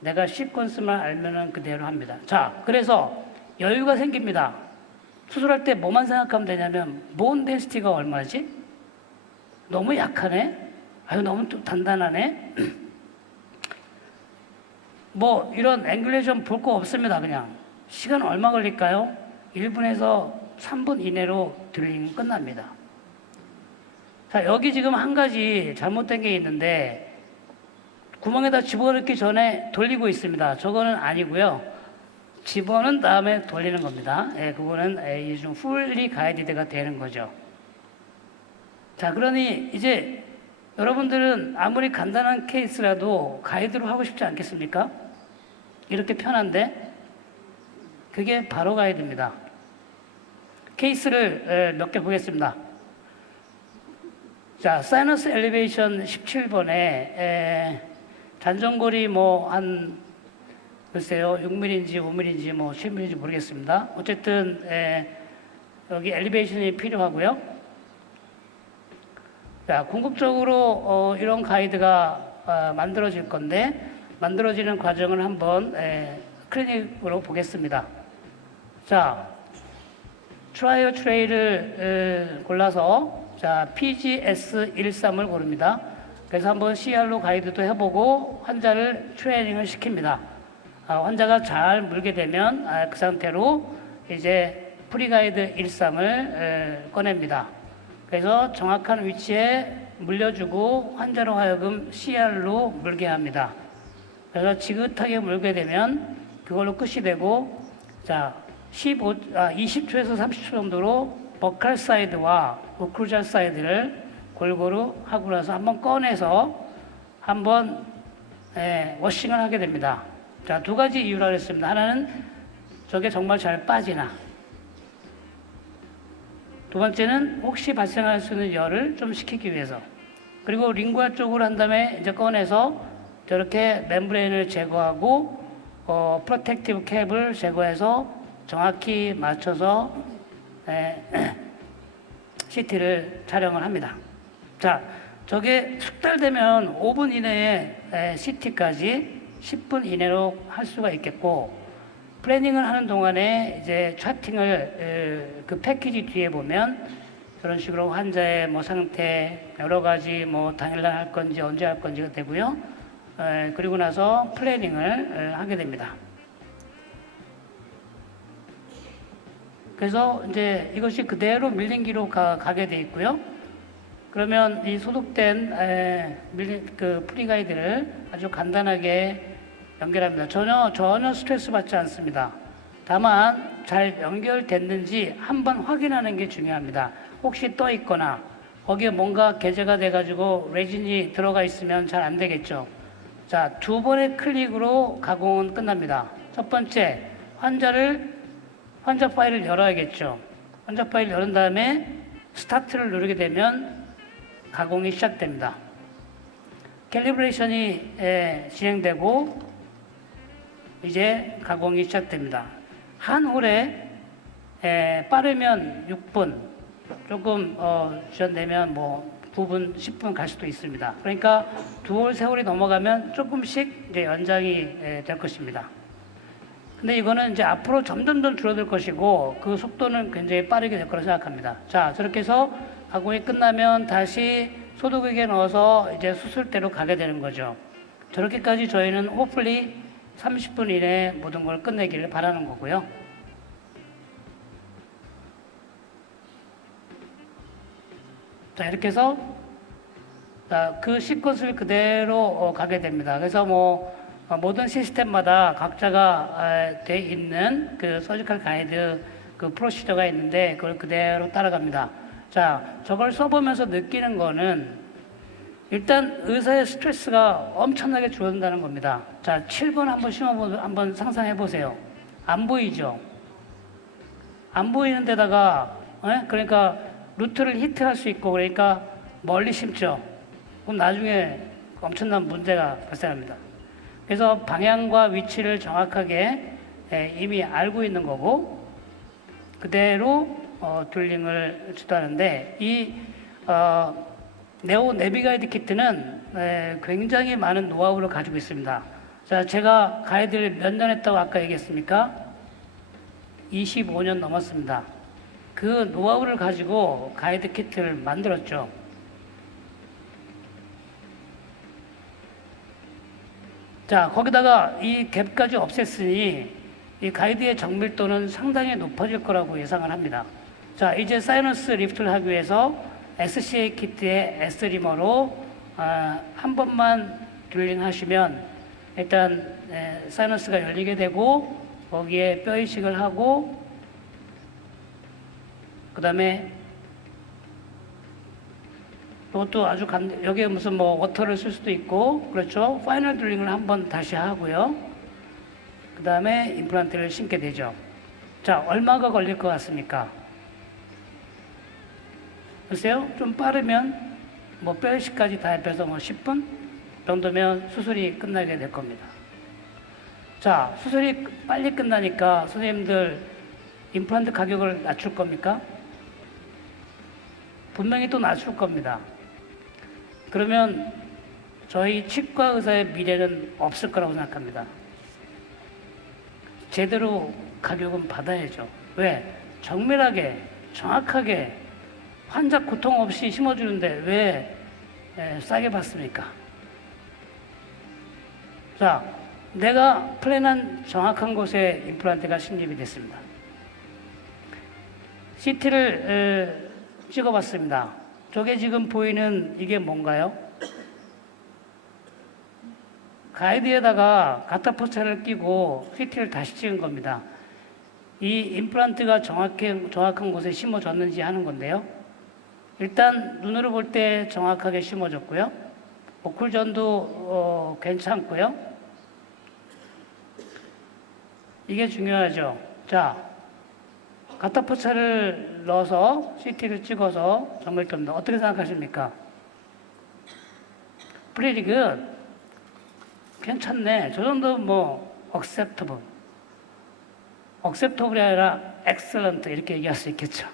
내가 시퀀스만 알면은 그대로 합니다. 자, 그래서 여유가 생깁니다. 수술할 때 뭐만 생각하면 되냐면 본 덴시티가 얼마지? 너무 약하네? 아유, 너무 또 단단하네? 뭐 이런 앵글레이션 볼 거 없습니다. 그냥 시간 얼마 걸릴까요? 1분에서 3분 이내로 드릴링 끝납니다. 자, 여기 지금 한 가지 잘못된 게 있는데 구멍에다 집어넣기 전에 돌리고 있습니다. 저거는 아니고요. 집어넣은 다음에 돌리는 겁니다. 예, 그거는 좀 풀리 가이드가 되는 거죠. 자, 그러니 이제 여러분들은 아무리 간단한 케이스라도 가이드로 하고 싶지 않겠습니까? 이렇게 편한데 그게 바로 가이드입니다. 케이스를 몇 개 보겠습니다. 자, 사이너스 엘리베이션 17번에 잔정골이 뭐 한 글쎄요 6mm인지 5mm인지 뭐 7mm인지 모르겠습니다. 어쨌든 여기 엘리베이션이 필요하고요. 자, 궁극적으로 이런 가이드가 만들어질 건데 만들어지는 과정을 한번 클리닉으로 보겠습니다. 자, 트라이어 트레이를 골라서 자, PGS13을 고릅니다. 그래서 한번 CR로 가이드도 해보고 환자를 트레이닝을 시킵니다. 환자가 잘 물게 되면 그 상태로 이제 프리가이드 13을 꺼냅니다. 그래서 정확한 위치에 물려주고 환자로 하여금 CR로 물게 합니다. 그래서 지긋하게 물게 되면 그걸로 끝이 되고 자, 20초에서 30초 정도로 버칼 사이드와 오클루잘 사이드를 골고루 하고 나서 한번 꺼내서 한번 워싱을 하게 됩니다. 자, 두 가지 이유라 그랬습니다. 하나는 저게 정말 잘 빠지나. 두 번째는 혹시 발생할 수 있는 열을 좀 식히기 위해서. 그리고 링구아 쪽으로 한 다음에 이제 꺼내서 저렇게 멤브레인을 제거하고 프로텍티브 캡을 제거해서 정확히 맞춰서 CT를 촬영을 합니다. 자, 저게 숙달되면 5분 이내에 CT까지 10분 이내로 할 수가 있겠고, 플래닝을 하는 동안에 이제 차팅을 그 패키지 뒤에 보면 그런 식으로 환자의 뭐 상태 여러 가지 뭐 당일날 할 건지 언제 할 건지가 되고요. 그리고 나서 플래닝을 하게 됩니다. 그래서 이제 이것이 그대로 밀링기로 가게 돼 있고요. 그러면 이 소독된 그 프리가이드를 아주 간단하게 연결합니다. 전혀 스트레스 받지 않습니다. 다만 잘 연결됐는지 한번 확인하는 게 중요합니다. 혹시 떠 있거나 거기에 뭔가 게재가 돼가지고 레진이 들어가 있으면 잘 안 되겠죠. 자, 두 번의 클릭으로 가공은 끝납니다. 첫 번째, 환자 파일을 열어야겠죠. 환자 파일을 열은 다음에 스타트를 누르게 되면 가공이 시작됩니다. 캘리브레이션이 진행되고 이제 가공이 시작됩니다. 한 홀에 빠르면 6분, 조금 지연되면 뭐 9분, 10분 갈 수도 있습니다. 그러니까 두 홀 세월이 넘어가면 조금씩 이제 연장이 될 것입니다. 근데 이거는 이제 앞으로 점점 줄어들 것이고 그 속도는 굉장히 빠르게 될 거라고 생각합니다. 자, 저렇게 해서 가공이 끝나면 다시 소독액에 넣어서 이제 수술대로 가게 되는 거죠. 저렇게까지 저희는 호플리 30분 이내에 모든 걸 끝내기를 바라는 거고요. 자, 이렇게 해서 그 시퀀스를 그대로 가게 됩니다. 그래서 뭐 모든 시스템마다 각자가 돼 있는 그 서지컬 가이드 그 프로시저가 있는데 그걸 그대로 따라갑니다. 자, 저걸 써보면서 느끼는 거는 일단 의사의 스트레스가 엄청나게 줄어든다는 겁니다. 자, 7번 한번 상상해 보세요. 안 보이죠? 안 보이는 데다가 그러니까 루트를 히트할 수 있고 그러니까 멀리 심죠. 그럼 나중에 엄청난 문제가 발생합니다. 그래서 방향과 위치를 정확하게 이미 알고 있는 거고 그대로 듀얼링을 주도하는데 이 네오 내비가이드 키트는 굉장히 많은 노하우를 가지고 있습니다. 자, 제가 가이드를 몇 년 했다고 아까 얘기했습니까? 25년 넘었습니다. 그 노하우를 가지고 가이드 키트를 만들었죠. 자, 거기다가 이 갭까지 없앴으니 이 가이드의 정밀도는 상당히 높아질 거라고 예상을 합니다. 자, 이제 사이너스 리프트를 하기 위해서 SCA 키트의 S리머로 한 번만 듀얼링 하시면 일단 사이너스가 열리게 되고 거기에 뼈 이식을 하고 그 다음에 이것도 아주 여기에 무슨 뭐 워터를 쓸 수도 있고 그렇죠. 파이널 듀얼링을 한번 다시 하고요. 그 다음에 임플란트를 심게 되죠. 자, 얼마가 걸릴 것 같습니까? 글쎄요, 좀 빠르면 뭐 뼈 이식까지 다 합해서 뭐 10분 정도면 수술이 끝나게 될 겁니다. 자, 수술이 빨리 끝나니까 선생님들 임플란트 가격을 낮출 겁니까? 분명히 또 낮출 겁니다. 그러면 저희 치과 의사의 미래는 없을 거라고 생각합니다. 제대로 가격은 받아야죠. 왜? 정밀하게, 정확하게 환자 고통 없이 심어주는데 왜 싸게 받습니까? 자, 내가 플랜한 정확한 곳에 임플란트가 식립이 됐습니다. CT를 찍어봤습니다. 저게 지금 보이는 이게 뭔가요? 가이드에다가 가타포차를 끼고 CT를 다시 찍은 겁니다. 이 임플란트가 정확한 곳에 심어졌는지 하는 건데요. 일단 눈으로 볼 때 정확하게 심어졌고요. 오클전도 괜찮고요. 이게 중요하죠. 자, 가타포차를 넣어서 CT를 찍어서 정밀도입니다. 어떻게 생각하십니까? Pretty good. 괜찮네. 저 정도 뭐 acceptable. acceptable이 아니라 excellent 이렇게 얘기할 수 있겠죠.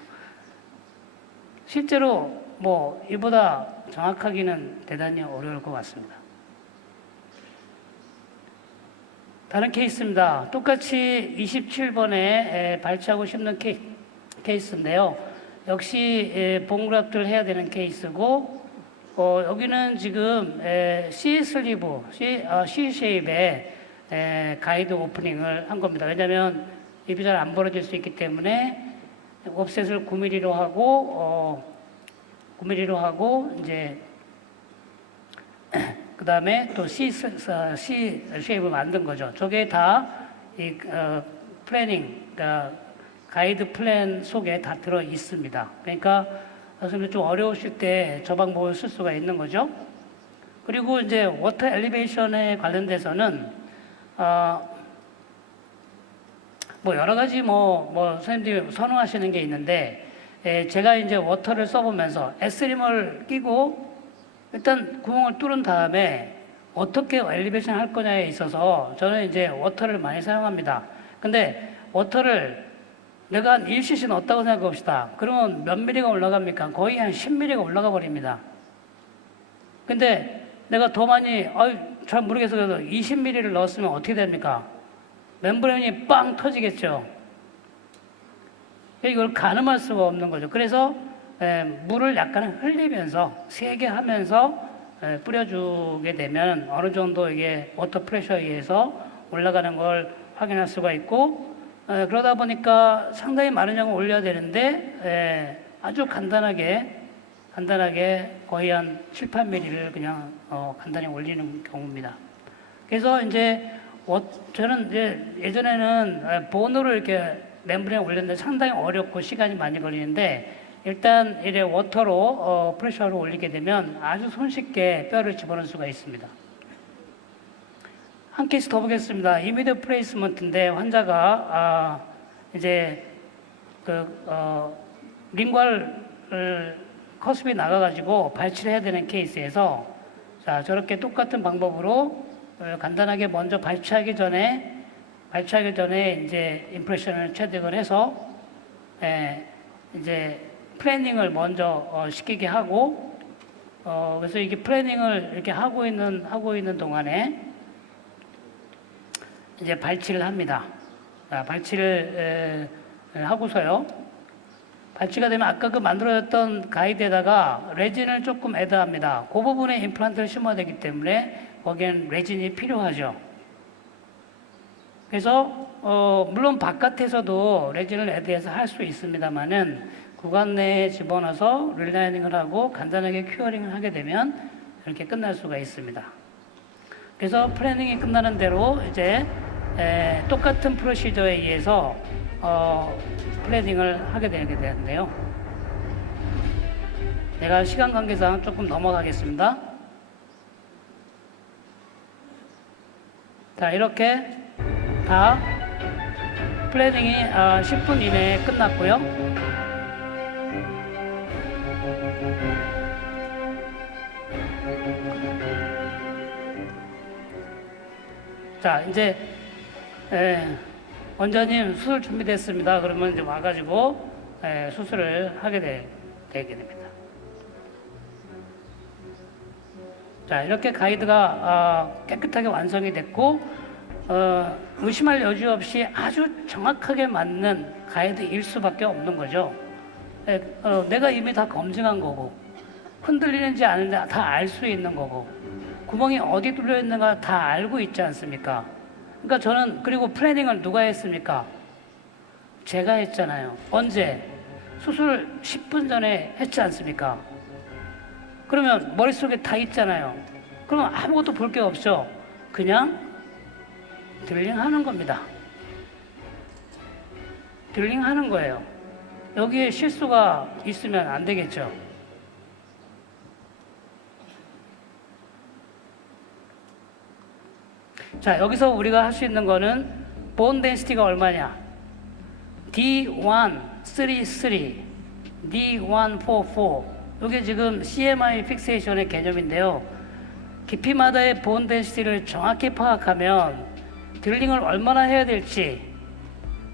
실제로 뭐 이보다 정확하기는 대단히 어려울 것 같습니다. 다른 케이스입니다. 똑같이 27번에 발치하고 심는 케이스인데요. 역시 봉그раф트를 해야 되는 케이스고 여기는 지금 C 슬리브, C 쉐입의 가이드 오프닝을 한 겁니다. 왜냐하면 입이 잘 안 벌어질 수 있기 때문에 옵셋을 9mm로 하고 9mm로 하고 이제 그 다음에 또 C 쉐입을 만든 거죠. 저게 다 이 플래닝, 그러니까 가이드 플랜 속에 다 들어 있습니다. 그러니까 선생님 좀 어려우실 때 저 방법을 쓸 수가 있는 거죠. 그리고 이제 워터 엘리베이션에 관련돼서는 뭐 여러 가지 뭐 선생님들이 선호하시는 게 있는데 제가 이제 워터를 써보면서 S림을 끼고 일단 구멍을 뚫은 다음에 어떻게 엘리베이션 할 거냐에 있어서 저는 이제 워터를 많이 사용합니다. 근데 워터를 내가 한 1cc 넣었다고 생각해 봅시다. 그러면 몇 미리가 올라갑니까? 거의 한 10mm가 올라가 버립니다. 근데 내가 더 많이, 잘 모르겠어서 20mm를 넣었으면 어떻게 됩니까? 멤브레인이 빵 터지겠죠. 이걸 가늠할 수가 없는 거죠. 그래서 물을 약간 흘리면서 세게 하면서 뿌려주게 되면 어느 정도 이게 워터 프레셔에 의해서 올라가는 걸 확인할 수가 있고 그러다 보니까 상당히 많은 양을 올려야 되는데 아주 간단하게 거의 한 7, 8mm를 그냥 간단히 올리는 경우입니다. 그래서 이제 저는 이제 예전에는 본으로 이렇게 멤브레인 올렸는데 상당히 어렵고 시간이 많이 걸리는데 일단 이래 워터로 프레셔를 올리게 되면 아주 손쉽게 뼈를 집어넣을 수가 있습니다. 한 케이스 더 보겠습니다. 이미디어 플레이스먼트인데 환자가 이제 링괄 커습이 나가가지고 발치를 해야 되는 케이스에서 자 저렇게 똑같은 방법으로 간단하게 먼저 발치하기 전에 이제 임프레션을 체득을 해서 이제 플래닝을 먼저 시키게 하고 그래서 이게 플래닝을 이렇게 하고 있는 동안에 이제 발치를 합니다. 자, 발치를 하고서요. 발치가 되면 아까 그 만들어졌던 가이드에다가 레진을 조금 애드합니다. 그 부분에 임플란트를 심어야 되기 때문에 거기엔 레진이 필요하죠. 그래서 물론 바깥에서도 레진을 애드해서 할 수 있습니다만은 구간 내에 집어넣어서 릴라이닝을 하고 간단하게 큐어링을 하게 되면 이렇게 끝날 수가 있습니다. 그래서 플래닝이 끝나는 대로 이제 똑같은 프로시저에 의해서 플래닝을 하게 되는데요. 내가 시간 관계상 조금 넘어가겠습니다. 자, 이렇게 다 플래닝이 10분 이내에 끝났고요. 자, 이제 원장님 수술 준비됐습니다. 그러면 이제 와가지고 수술을 하게 되게 됩니다. 자, 이렇게 가이드가 깨끗하게 완성이 됐고 의심할 여지 없이 아주 정확하게 맞는 가이드일 수밖에 없는 거죠. 내가 이미 다 검증한 거고 흔들리는지 아닌지 다 알 수 있는 거고 구멍이 어디 뚫려 있는가 다 알고 있지 않습니까? 그러니까 저는 그리고 플래닝을 누가 했습니까? 제가 했잖아요. 언제? 수술 10분 전에 했지 않습니까? 그러면 머릿속에 다 있잖아요. 그러면 아무것도 볼 게 없죠. 그냥 드릴링 하는 겁니다. 드릴링 하는 거예요. 여기에 실수가 있으면 안 되겠죠. 자, 여기서 우리가 할 수 있는 거는 본 덴시티가 얼마냐? D133, D144. 이게 지금 CMI 픽세이션의 개념인데요. 깊이마다의 본 덴시티를 정확히 파악하면 드릴링을 얼마나 해야 될지,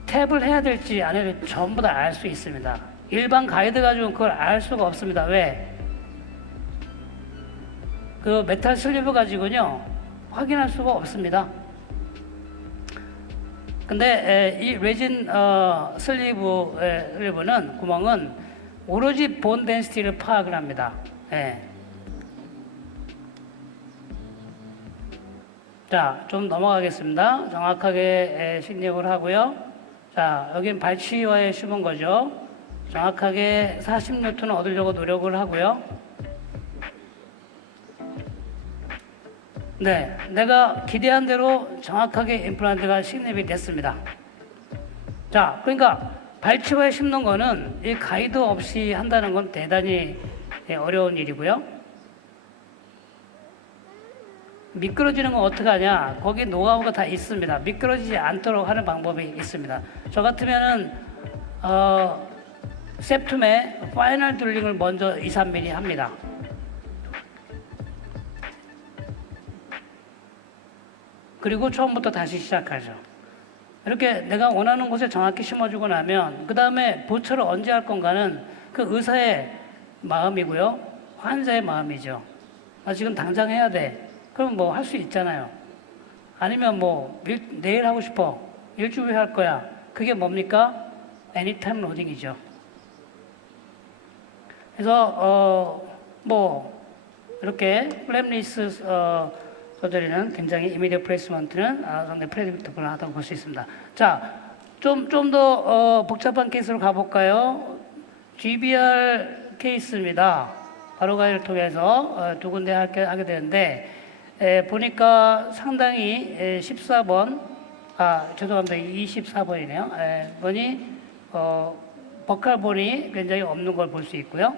탭을 해야 될지 안 해야 될지 전부 다 알 수 있습니다. 일반 가이드 가지고는 그걸 알 수가 없습니다. 왜? 그 메탈 슬리브 가지고는요 확인할 수가 없습니다. 근데 이 레진 슬리브는 구멍은 오로지 본 덴시티를 파악을 합니다. 자, 좀 넘어가겠습니다. 정확하게 식립을 하고요. 자, 여긴 발치와에 심은 거죠. 정확하게 40N을 얻으려고 노력을 하고요. 네, 내가 기대한 대로 정확하게 임플란트가 식립이 됐습니다. 자, 그러니까 발치와에 심는 거는 이 가이드 없이 한다는 건 대단히 어려운 일이고요. 미끄러지는 건 어떻게 하냐? 거기 노하우가 다 있습니다. 미끄러지지 않도록 하는 방법이 있습니다. 저 같으면은 septum에 파이널 드릴링을 먼저 2, 3mm 합니다. 그리고 처음부터 다시 시작하죠. 이렇게 내가 원하는 곳에 정확히 심어주고 나면 그 다음에 보철을 언제 할 건가는 그 의사의 마음이고요. 환자의 마음이죠. 나 지금 당장 해야 돼. 그럼 뭐 할 수 있잖아요. 아니면 뭐 내일 하고 싶어. 일주일 후에 할 거야. 그게 뭡니까? 애니타임 로딩이죠. 그래서 뭐 이렇게 플랩리스 서저리는 굉장히 이미디어 플레이스먼트는 상당히 프레딕터블하다고 볼 수 있습니다. 자, 좀 더 복잡한 케이스로 가볼까요? GBR 케이스입니다. 바로 가이를 통해서 두 군데 하게 되는데 보니까 상당히 14번, 죄송합니다. 24번이네요. 번이 버칼본이 굉장히 없는 걸 볼 수 있고요.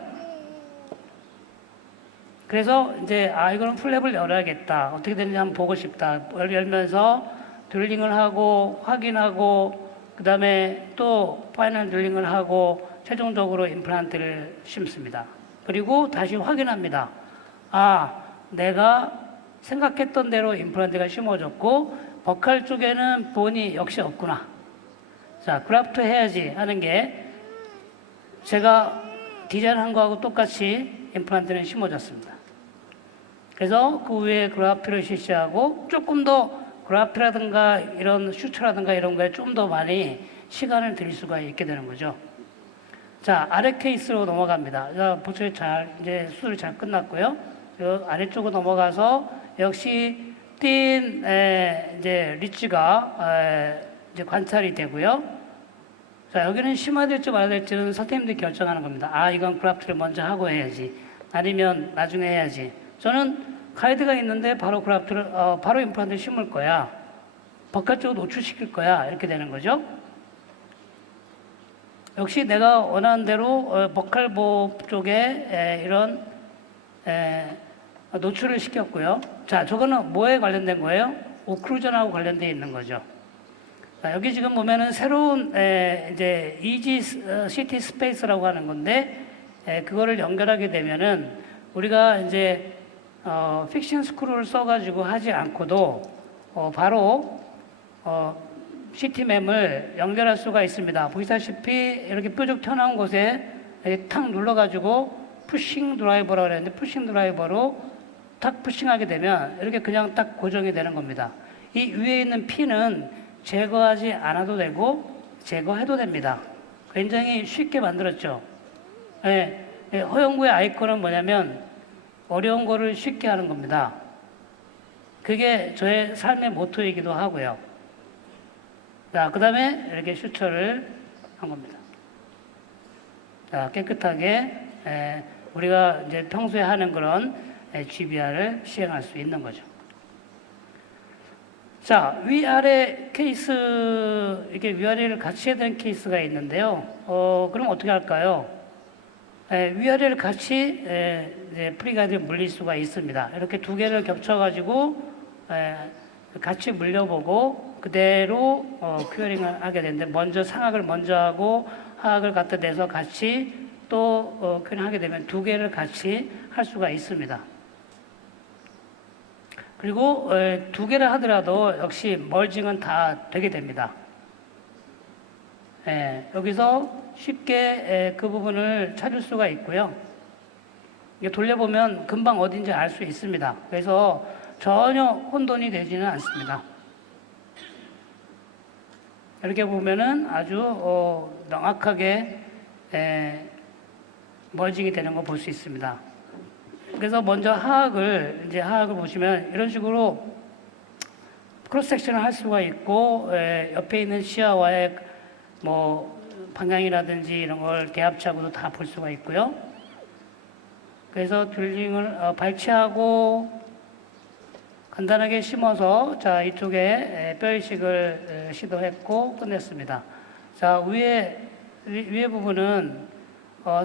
그래서 이제 이거는 플랩을 열어야겠다. 어떻게 되는지 한번 보고 싶다. 열면서 드릴링을 하고 확인하고 그 다음에 또 파이널 드릴링을 하고 최종적으로 임플란트를 심습니다. 그리고 다시 확인합니다. 내가 생각했던 대로 임플란트가 심어졌고 버칼 쪽에는 본이 역시 없구나. 자, 그래프트 해야지 하는 게 제가 디자인한 거하고 똑같이 임플란트는 심어졌습니다. 그래서 그 위에 그래프트를 실시하고 조금 더 그래프트라든가 이런 슈처라든가 이런 거에 좀 더 많이 시간을 들일 수가 있게 되는 거죠. 자, 아래 케이스로 넘어갑니다. 자, 보초에 이제 수술이 잘 끝났고요. 아래쪽으로 넘어가서 역시 이제 리치가 이제 관찰이 되고요. 자, 여기는 심화될지 말아야 될지는 선생님들이 결정하는 겁니다. 이건 그래프트를 먼저 하고 해야지. 아니면 나중에 해야지. 저는 가이드가 있는데 바로 그래프트를, 바로 임플란트를 심을 거야. 버칼 쪽을 노출시킬 거야. 이렇게 되는 거죠. 역시 내가 원하는 대로 버칼보 쪽에 이런 노출을 시켰고요. 자, 저거는 뭐에 관련된 거예요? 오클루전하고 관련되어 있는 거죠. 자, 여기 지금 보면은 새로운 이제 이지 시티 스페이스라고 하는 건데 그거를 연결하게 되면은 우리가 이제 픽션 스크루를 써가지고 하지 않고도 바로 시티맵을 연결할 수가 있습니다. 보시다시피 이렇게 뾰족 튀어나온 곳에 이렇게 탁 눌러가지고 푸싱 드라이버라고 그랬는데 푸싱 드라이버로 탁 푸싱하게 되면 이렇게 그냥 딱 고정이 되는 겁니다. 이 위에 있는 핀은 제거하지 않아도 되고 제거해도 됩니다. 굉장히 쉽게 만들었죠. 허용구의 아이콘은 뭐냐면 어려운 거를 쉽게 하는 겁니다. 그게 저의 삶의 모토이기도 하고요. 자, 그 다음에 이렇게 슈처를 한 겁니다. 자, 깨끗하게 우리가 이제 평소에 하는 그런 GBR을 시행할 수 있는 거죠. 자, 위아래 케이스, 이렇게 위아래를 같이 해야 되는 케이스가 있는데요. 그럼 어떻게 할까요? 위아래를 같이 프리가이드를 물릴 수가 있습니다. 이렇게 두 개를 겹쳐가지고 같이 물려보고 그대로 큐어링을 하게 되는데 먼저 상악을 먼저 하고 하악을 갖다 대서 같이 또 큐어링 하게 되면 두 개를 같이 할 수가 있습니다. 그리고 두 개를 하더라도 역시 멀징은 다 되게 됩니다. 여기서 쉽게 그 부분을 찾을 수가 있고요. 이게 돌려보면 금방 어딘지 알 수 있습니다. 그래서 전혀 혼돈이 되지는 않습니다. 이렇게 보면은 아주 명확하게 멀징이 되는 거 볼 수 있습니다. 그래서 먼저 하악을 보시면 이런 식으로 크로스 섹션을 할 수가 있고 옆에 있는 시야와의 뭐 방향이라든지 이런 걸 대합차고도 다 볼 수가 있고요. 그래서 드릴링을 발치하고 간단하게 심어서 자 이쪽에 뼈 이식을 시도했고 끝냈습니다. 자 위에 부분은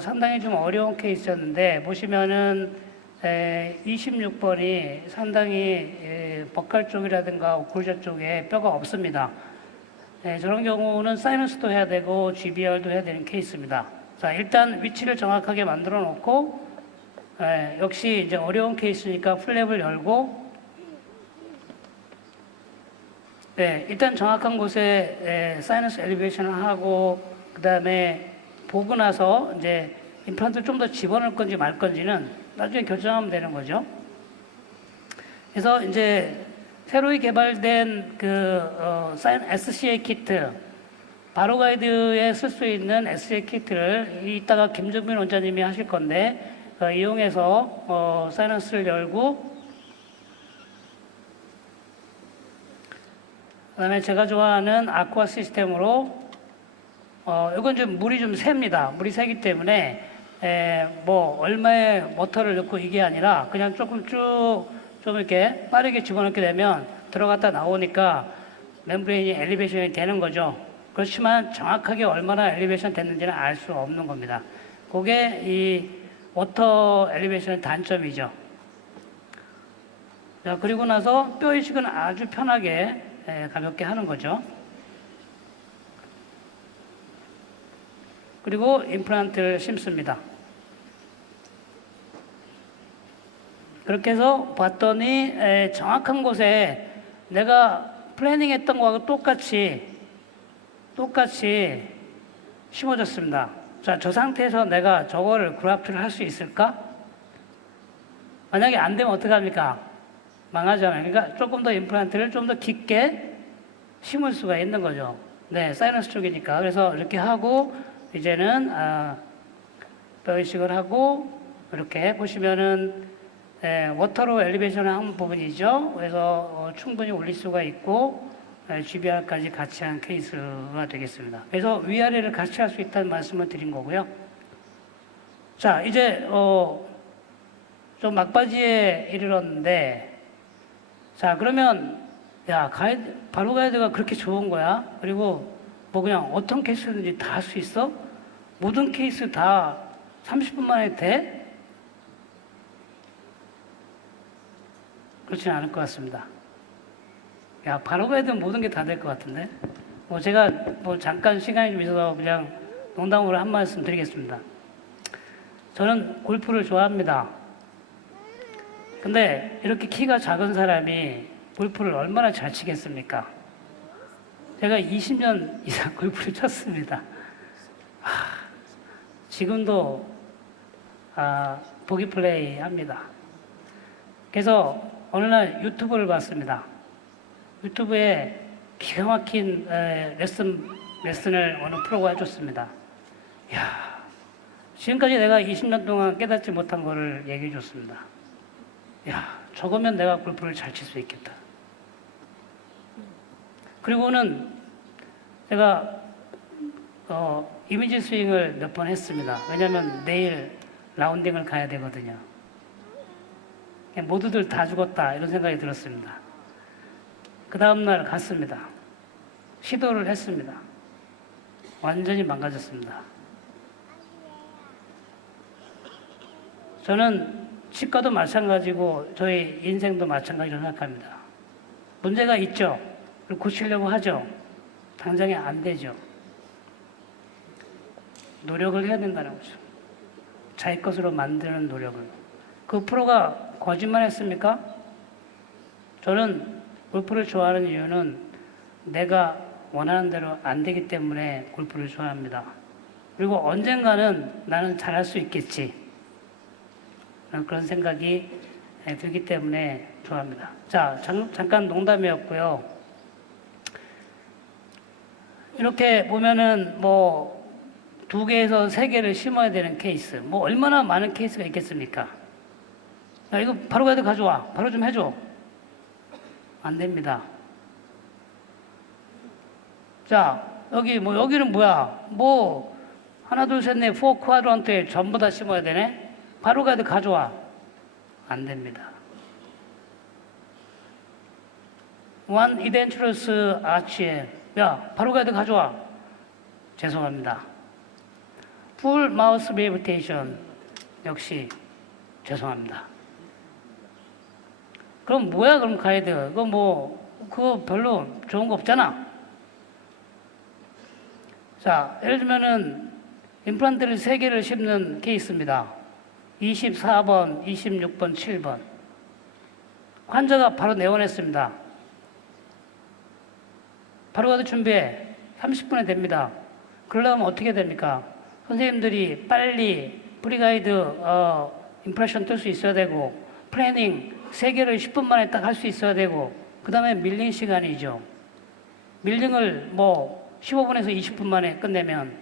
상당히 좀 어려운 케이스였는데 보시면은 26번이 상당히 버칼 쪽이라든가 오클루전 쪽에 뼈가 없습니다. 저런 경우는 사이너스도 해야 되고 GBR도 해야 되는 케이스입니다. 자, 일단 위치를 정확하게 만들어 놓고 역시 이제 어려운 케이스니까 플랩을 열고 일단 정확한 곳에 사이너스 엘리베이션을 하고 그 다음에 보고 나서 이제 임플란트를 좀 더 집어넣을 건지 말 건지는 나중에 결정하면 되는 거죠. 그래서 이제 새로 개발된 SCA 키트, 바로가이드에 쓸 수 있는 SCA 키트를 이따가 김정민 원장님이 하실 건데 이용해서 사이너스를 열고 그다음에 제가 좋아하는 아쿠아 시스템으로 이건 좀 물이 좀 셉니다. 물이 세기 때문에 뭐 얼마의 모터를 넣고 이게 아니라 그냥 조금 쭉 좀 이렇게 빠르게 집어넣게 되면 들어갔다 나오니까 멤브레인이 엘리베이션이 되는 거죠. 그렇지만 정확하게 얼마나 엘리베이션 됐는지는 알 수 없는 겁니다. 그게 이 워터 엘리베이션의 단점이죠. 자, 그리고 나서 뼈 이식은 아주 편하게 가볍게 하는 거죠. 그리고 임플란트를 심습니다. 그렇게 해서 봤더니 정확한 곳에 내가 플래닝했던 거하고 똑같이 심어졌습니다. 자, 저 상태에서 내가 저거를 그라프트를 할 수 있을까? 만약에 안 되면 어떡합니까? 망하잖아요. 그러니까 조금 더 임플란트를 좀 더 깊게 심을 수가 있는 거죠. 네, 사이너스 쪽이니까. 그래서 이렇게 하고 이제는 뼈 이식을 하고 이렇게 보시면은 워터로 엘리베이션을 한 부분이죠. 그래서 충분히 올릴 수가 있고 GBR까지 같이 한 케이스가 되겠습니다. 그래서 위아래를 같이 할 수 있다는 말씀을 드린 거고요. 자, 이제 좀 막바지에 이르렀는데, 자, 그러면 야, 바로 가이드가 그렇게 좋은 거야? 그리고 뭐 그냥 어떤 케이스든지 다 할 수 있어? 모든 케이스 다 30분 만에 돼? 그렇지는 않을 것 같습니다. 야, 바로 가이드는 모든 게 다 될 것 같은데? 뭐 제가 뭐 잠깐 시간이 좀 있어서 그냥 농담으로 한 말씀 드리겠습니다. 저는 골프를 좋아합니다. 근데 이렇게 키가 작은 사람이 골프를 얼마나 잘 치겠습니까? 제가 20년 이상 골프를 쳤습니다. 지금도 보기 플레이 합니다. 그래서 어느 날 유튜브를 봤습니다. 유튜브에 기가 막힌 레슨을 어느 프로가 해줬습니다. 이야, 지금까지 내가 20년 동안 깨닫지 못한 거를 얘기해 줬습니다. 야, 저거면 내가 골프를 잘 칠 수 있겠다. 그리고는 제가 이미지 스윙을 몇 번 했습니다. 왜냐하면 내일 라운딩을 가야 되거든요. 모두들 다 죽었다 이런 생각이 들었습니다. 그 다음날 갔습니다. 시도를 했습니다. 완전히 망가졌습니다. 저는 치과도 마찬가지고 저희 인생도 마찬가지로 생각합니다. 문제가 있죠. 그걸 고치려고 하죠. 당장에 안 되죠. 노력을 해야 된다는 거죠. 자기 것으로 만드는 노력을. 그 프로가 거짓말 했습니까? 저는 골프를 좋아하는 이유는 내가 원하는 대로 안 되기 때문에 골프를 좋아합니다. 그리고 언젠가는 나는 잘할 수 있겠지. 그런 생각이 들기 때문에 좋아합니다. 자, 잠깐 농담이었고요. 이렇게 보면은 뭐 2개에서 3개를 심어야 되는 케이스. 뭐 얼마나 많은 케이스가 있겠습니까? 야, 이거 바로 가야 돼, 가져와. 바로 좀 해줘. 안 됩니다. 자, 여기는 뭐야? 뭐, 하나, 둘, 셋, 넷, 4 쿼드런트에 전부 다 심어야 되네? 바로 가야 돼, 가져와. 안 됩니다. One edentulous arch에, 야, 바로 가야 돼, 가져와. 죄송합니다. Full mouth rehabilitation, 역시 죄송합니다. 그럼 뭐야, 그럼 가이드? 그거 별로 좋은 거 없잖아. 자, 예를 들면은, 임플란트를 3개를 심는 케이스입니다. 24번, 26번, 7번. 환자가 바로 내원했습니다. 바로 가도 준비해. 30분에 됩니다. 그러려면 어떻게 됩니까? 선생님들이 빨리 프리가이드, 임프레션 뜰 수 있어야 되고, 플래닝 3개를 10분 만에 딱 할 수 있어야 되고, 그 다음에 밀링 시간이죠. 밀링을 15분에서 20분 만에 끝내면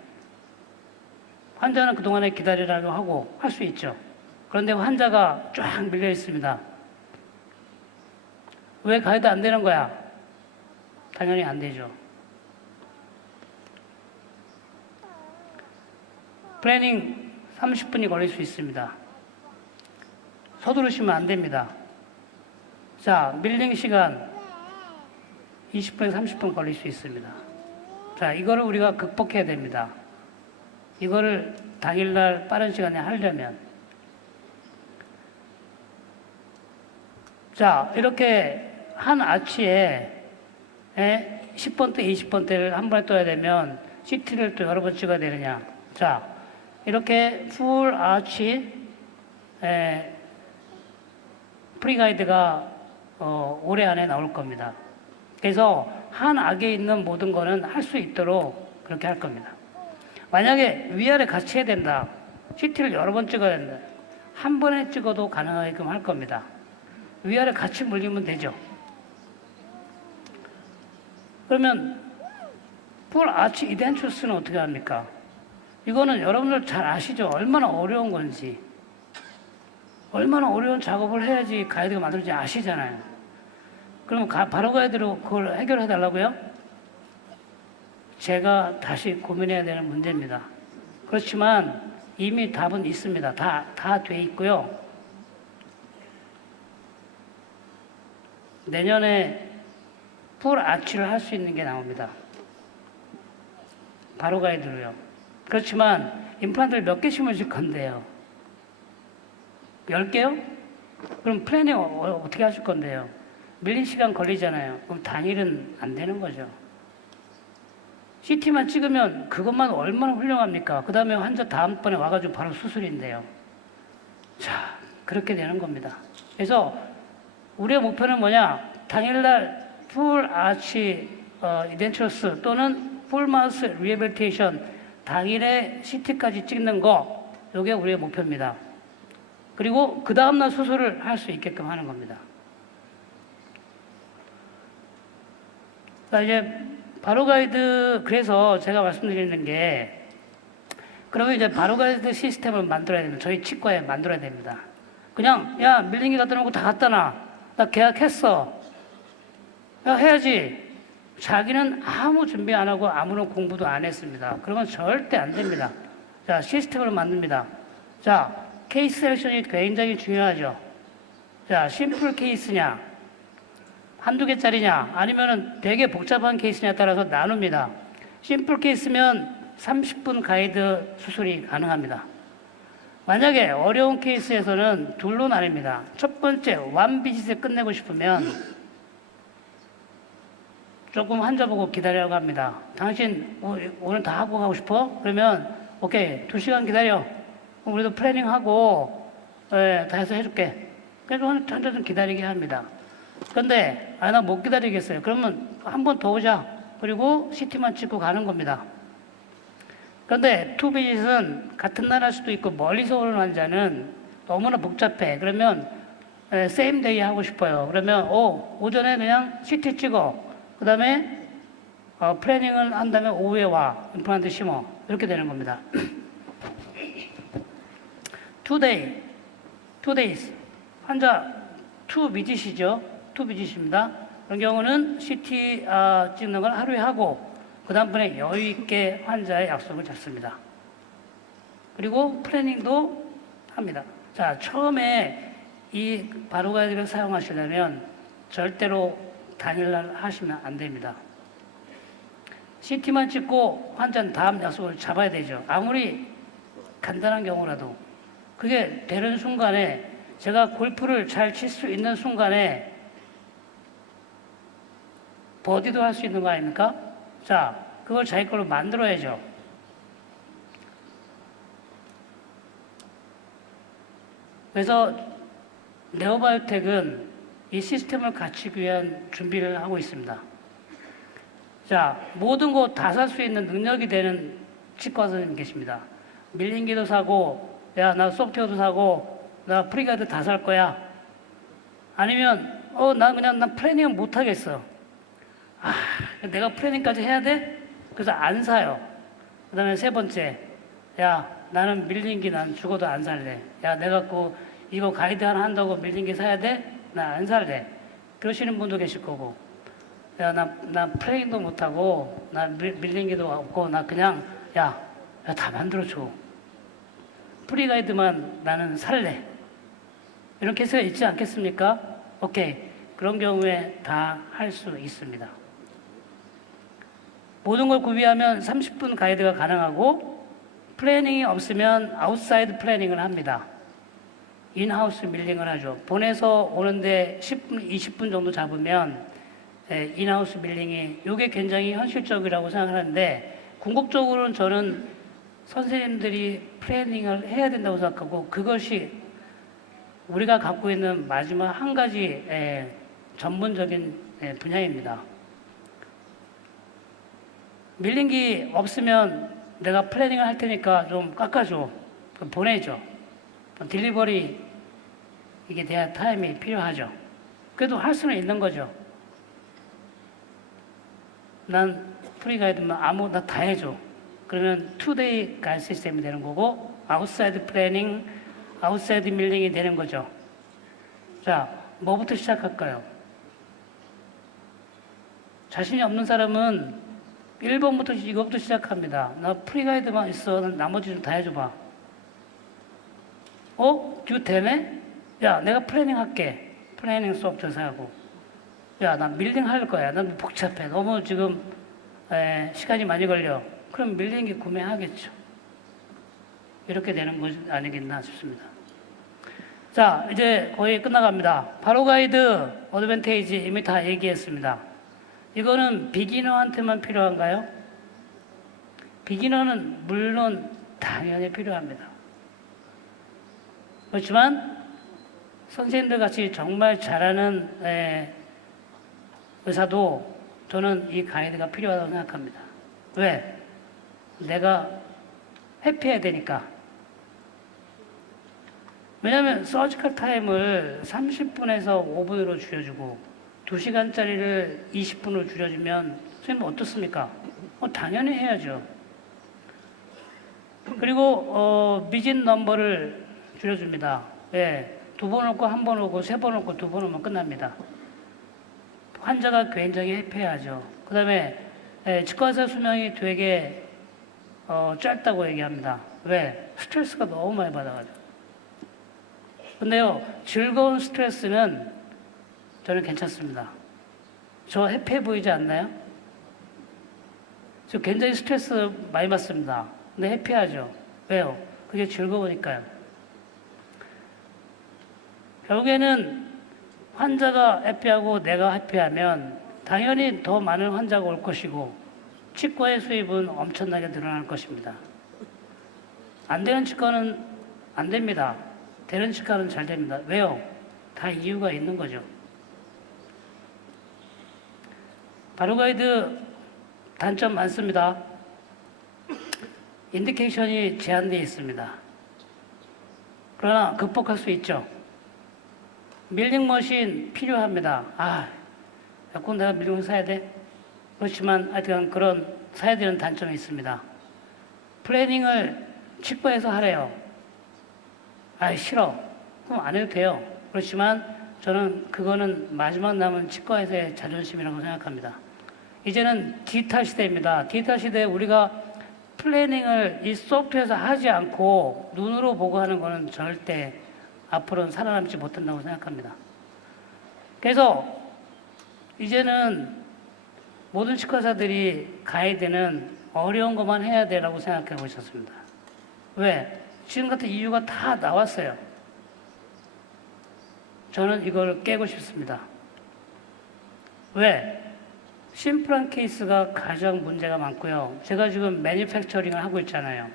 환자는 그동안에 기다리라고 하고 할 수 있죠. 그런데 환자가 쫙 밀려 있습니다. 왜 가이드 안 되는 거야? 당연히 안 되죠. 플래닝 30분이 걸릴 수 있습니다. 서두르시면 안 됩니다. 자, 밀링 시간 20분에서 30분 걸릴 수 있습니다. 자, 이거를 우리가 극복해야 됩니다. 이거를 당일날 빠른 시간에 하려면. 자, 이렇게 한 아치에 10번대, 20번대를 한 번에 떠야 되면 CT를 또 여러 번 찍어야 되느냐. 자, 이렇게 풀 아치 프리가이드가 올해 안에 나올 겁니다. 그래서 한 악에 있는 모든 거는 할 수 있도록 그렇게 할 겁니다. 만약에 위아래 같이 해야 된다. CT를 여러 번 찍어야 된다. 한 번에 찍어도 가능하게끔 할 겁니다. 위아래 같이 물리면 되죠. 그러면 풀 아치 이덴추스는 어떻게 합니까? 이거는 여러분들 잘 아시죠? 얼마나 어려운 건지. 얼마나 어려운 작업을 해야지 가이드가 만들어지지 아시잖아요. 그러면 바로 가이드로 그걸 해결해 달라고요? 제가 다시 고민해야 되는 문제입니다. 그렇지만 이미 답은 있습니다. 다 돼 있고요. 내년에 풀 아치를 할 수 있는 게 나옵니다. 바로 가이드로요. 그렇지만 임플란트를 몇 개 심으실 건데요? 10개요? 그럼 플래닝 어떻게 하실 건데요? 밀린 시간 걸리잖아요. 그럼 당일은 안 되는 거죠. CT만 찍으면 그것만 얼마나 훌륭합니까? 그 다음에 환자 다음번에 와가지고 바로 수술인데요. 자, 그렇게 되는 겁니다. 그래서 우리의 목표는 뭐냐? 당일날 풀 아치 이덴처스 또는 풀 마우스 리해빌리테이션 당일에 CT까지 찍는 거, 이게 우리의 목표입니다. 그리고 그 다음날 수술을 할 수 있게끔 하는 겁니다. 자, 이제 바로 가이드, 그래서 제가 말씀드리는 게, 그러면 이제 바로 가이드 시스템을 만들어야 됩니다. 저희 치과에 만들어야 됩니다. 그냥, 야, 밀링기 갖다 놓고 다 갖다 놔. 나 계약했어. 야, 해야지. 자기는 아무 준비 안 하고 아무런 공부도 안 했습니다. 그러면 절대 안 됩니다. 자, 시스템을 만듭니다. 자, 케이스 셀렉션이 굉장히 중요하죠. 자, 심플 케이스냐, 한두 개짜리냐, 아니면은 되게 복잡한 케이스냐에 따라서 나눕니다. 심플 케이스면 30분 가이드 수술이 가능합니다. 만약에 어려운 케이스에서는 둘로 나뉩니다. 첫 번째, 완 비짓을 끝내고 싶으면 조금 환자 보고 기다리라고 합니다. 당신 오늘 다 하고 가고 싶어? 그러면 오케이, 2시간 기다려. 우리도 플래닝하고 다 해서 해줄게. 그래서 환자 좀 기다리게 합니다. 근데 나 못 기다리겠어요. 그러면 한 번 더 오자. 그리고 CT만 찍고 가는 겁니다. 그런데 투비짓은 같은 나라일 수도 있고 멀리서 오는 환자는 너무나 복잡해. 그러면 세임 데이 하고 싶어요. 그러면 오전에 그냥 CT 찍어. 그 다음에 플래닝을 한 다음에 오후에 와. 임플란트 심어. 이렇게 되는 겁니다. 2days. 환자 2비짓이죠. 2비짓입니다. 그런 경우는 CT 찍는 걸 하루에 하고 그 다음번에 여유 있게 환자의 약속을 잡습니다. 그리고 플래닝도 합니다. 자, 처음에 이 바로 가이드를 사용하시려면 절대로 당일날 하시면 안 됩니다. CT만 찍고 환자는 다음 약속을 잡아야 되죠. 아무리 간단한 경우라도. 그게 되는 순간에 제가 골프를 잘 칠 수 있는 순간에 버디도 할 수 있는 거 아닙니까? 자, 그걸 자기 걸로 만들어야죠. 그래서 네오바이오텍은 이 시스템을 갖추기 위한 준비를 하고 있습니다. 자, 모든 거 다 살 수 있는 능력이 되는 치과 선생님 계십니다. 밀링기도 사고, 야, 나 소프트웨어도 사고, 나 프리가이드 다 살 거야. 아니면, 난 플래닝은 못 하겠어. 내가 플래닝까지 해야 돼? 그래서 안 사요. 그 다음에 세 번째, 야, 나는 밀링기 난 죽어도 안 살래. 야, 내가 이거 가이드 하나 한다고 밀링기 사야 돼? 나 안 살래. 그러시는 분도 계실 거고, 야, 나 플레잉도 못하고, 나 밀링기도 없고, 나 그냥, 야, 다 만들어줘. 프리가이드만 나는 살래. 이런 케이스가 있지 않겠습니까? 오케이. 그런 경우에 다 할 수 있습니다. 모든 걸 구비하면 30분 가이드가 가능하고 플래닝이 없으면 아웃사이드 플래닝을 합니다. 인하우스 밀링을 하죠. 보내서 오는데 10분, 20분 정도 잡으면 인하우스 밀링이 이게 굉장히 현실적이라고 생각하는데 궁극적으로는 저는 선생님들이 플래닝을 해야 된다고 생각하고 그것이 우리가 갖고 있는 마지막 한 가지 전문적인 분야입니다. 밀링기 없으면 내가 플래닝을 할 테니까 좀 깎아줘. 그럼 보내줘. 딜리버리 이게 돼야 타임이 필요하죠. 그래도 할 수는 있는 거죠. 난 프리가이드만 아무나 다 해줘. 그러면 2데이 가이드 시스템이 되는 거고 아웃사이드 플래닝, 아웃사이드 밀링이 되는 거죠. 자, 뭐부터 시작할까요? 자신이 없는 사람은 1번부터 이거부터 시작합니다. 나 프리가이드만 있어. 나머지 좀 다 해줘봐. 이거 되네? 야, 내가 플래닝 할게. 플래닝 소프트웨어 하고. 야, 나 밀링 할 거야. 난 복잡해. 너무 지금 시간이 많이 걸려. 그럼 밀링기 구매하겠죠. 이렇게 되는 것이 아니겠나 싶습니다. 자, 이제 거의 끝나갑니다. 바로 가이드, 어드밴테이지 이미 다 얘기했습니다. 이거는 비기너한테만 필요한가요? 비기너는 물론 당연히 필요합니다. 그렇지만 선생님들 같이 정말 잘하는 의사도 저는 이 가이드가 필요하다고 생각합니다. 왜? 내가 회피해야 되니까. 왜냐하면 서지컬 타임을 30분에서 5분으로 줄여주고 2시간짜리를 20분으로 줄여주면 선생님 어떻습니까? 당연히 해야죠. 그리고 미진 넘버를 줄여줍니다. 예, 2번 오고 1번 오고 3번 오고 2번 오면 끝납니다. 환자가 굉장히 해피하죠. 그 다음에 치과의사 수명이 되게 짧다고 얘기합니다. 왜? 스트레스가 너무 많이 받아가지고. 근데요, 즐거운 스트레스는 저는 괜찮습니다. 저 해피해 보이지 않나요? 저 굉장히 스트레스 많이 받습니다. 근데 해피하죠. 왜요? 그게 즐거우니까요. 결국에는 환자가 해피하고 내가 해피하면 당연히 더 많은 환자가 올 것이고 치과의 수입은 엄청나게 늘어날 것입니다. 안 되는 치과는 안 됩니다. 되는 치과는 잘 됩니다. 왜요? 다 이유가 있는 거죠. 바로가이드 단점 많습니다. 인디케이션이 제한되어 있습니다. 그러나 극복할 수 있죠. 밀링 머신 필요합니다. 꼭 내가 밀링을 사야 돼? 그렇지만 하여튼 그런 사야 되는 단점이 있습니다. 플래닝을 치과에서 하래요. 싫어. 그럼 안 해도 돼요. 그렇지만 저는 그거는 마지막 남은 치과에서의 자존심이라고 생각합니다. 이제는 디지털 시대입니다. 디지털 시대에 우리가 플래닝을 이 소프트웨어에서 하지 않고 눈으로 보고 하는 거는 절대 앞으로는 살아남지 못한다고 생각합니다. 그래서 이제는 모든 치과사들이 가이드는 어려운 것만 해야 되라고 생각하고 있었습니다. 왜? 지금 같은 이유가 다 나왔어요. 저는 이걸 깨고 싶습니다. 왜? 심플한 케이스가 가장 문제가 많고요. 제가 지금 매니팩처링을 하고 있잖아요.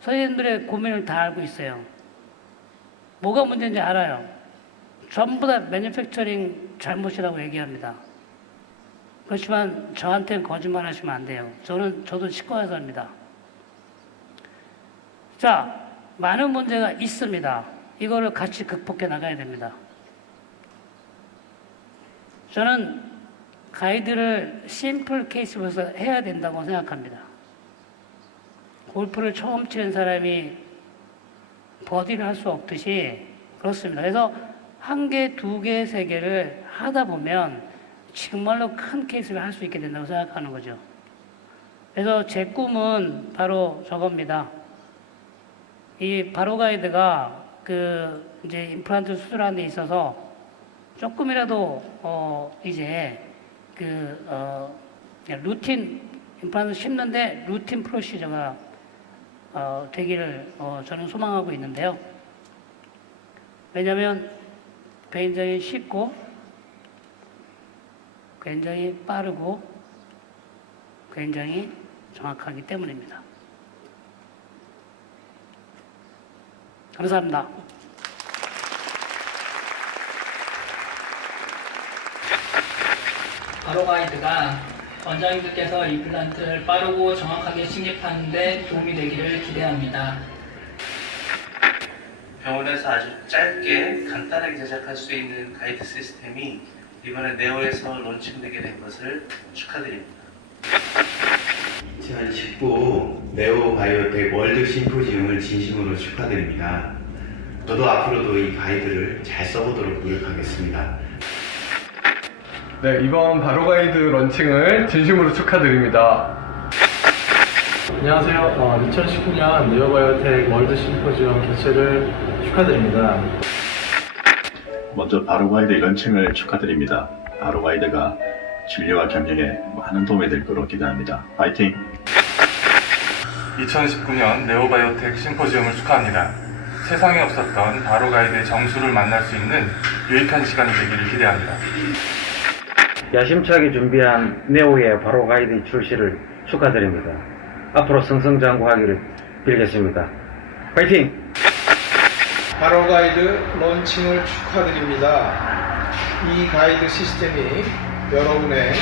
선생님들의 고민을 다 알고 있어요. 뭐가 문제인지 알아요. 전부 다 매니팩처링 잘못이라고 얘기합니다. 그렇지만 저한테는 거짓말 하시면 안 돼요. 저도 치과 의사입니다. 자, 많은 문제가 있습니다. 이거를 같이 극복해 나가야 됩니다. 저는 가이드를 심플 케이스로서 해야 된다고 생각합니다. 골프를 처음 치는 사람이 버디를 할 수 없듯이 그렇습니다. 그래서 1개, 2개, 3개를 하다 보면 정말로 큰 케이스를 할 수 있게 된다고 생각하는 거죠. 그래서 제 꿈은 바로 저겁니다. 이 바로가이드가 이제 임플란트 수술하는 데 있어서 조금이라도 이제 루틴 임플란트 심는데 루틴 프로시저가 되기를 저는 소망하고 있는데요. 왜냐하면 굉장히 쉽고 굉장히 빠르고 굉장히 정확하기 때문입니다. 감사합니다. 바로가이드가 원장님들께서 임플란트를 빠르고 정확하게 식립하는 데 도움이 되기를 기대합니다. 병원에서 아주 짧게 간단하게 제작할 수 있는 가이드 시스템이 이번에 네오에서 론칭되게 된 것을 축하드립니다. 2019 네오바이오텍 월드 심포지움을 진심으로 축하드립니다. 저도 앞으로도 이 가이드를 잘 써보도록 노력하겠습니다. 네, 이번 바로가이드 런칭을 진심으로 축하드립니다. 안녕하세요. 2019년 네오바이오텍 월드 심포지엄 개최를 축하드립니다. 먼저 바로가이드 런칭을 축하드립니다. 바로가이드가 진료와 경영에 많은 도움이 될 거로 기대합니다. 파이팅! 2019년 네오바이오텍 심포지움을 축하합니다. 세상에 없었던 바로가이드의 정수를 만날 수 있는 유익한 시간이 되기를 기대합니다. 야심차게 준비한 네오의 바로가이드 출시를 축하드립니다. 앞으로 승승장구하기를 빌겠습니다. 파이팅! 바로가이드 론칭을 축하드립니다. 이 가이드 시스템이 여러분의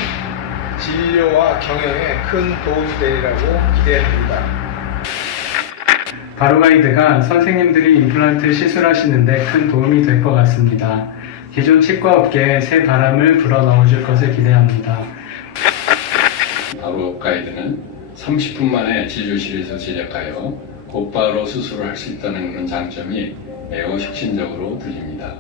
진료와 경영에 큰 도움이 되리라고 기대합니다. 바로가이드가 선생님들이 임플란트 시술하시는데 큰 도움이 될 것 같습니다. 기존 치과업계에 새 바람을 불어넣어줄 것을 기대합니다. 바로가이드는 30분 만에 진료실에서 제작하여 곧바로 수술을 할 수 있다는 그런 장점이 매우 혁신적으로 들립니다.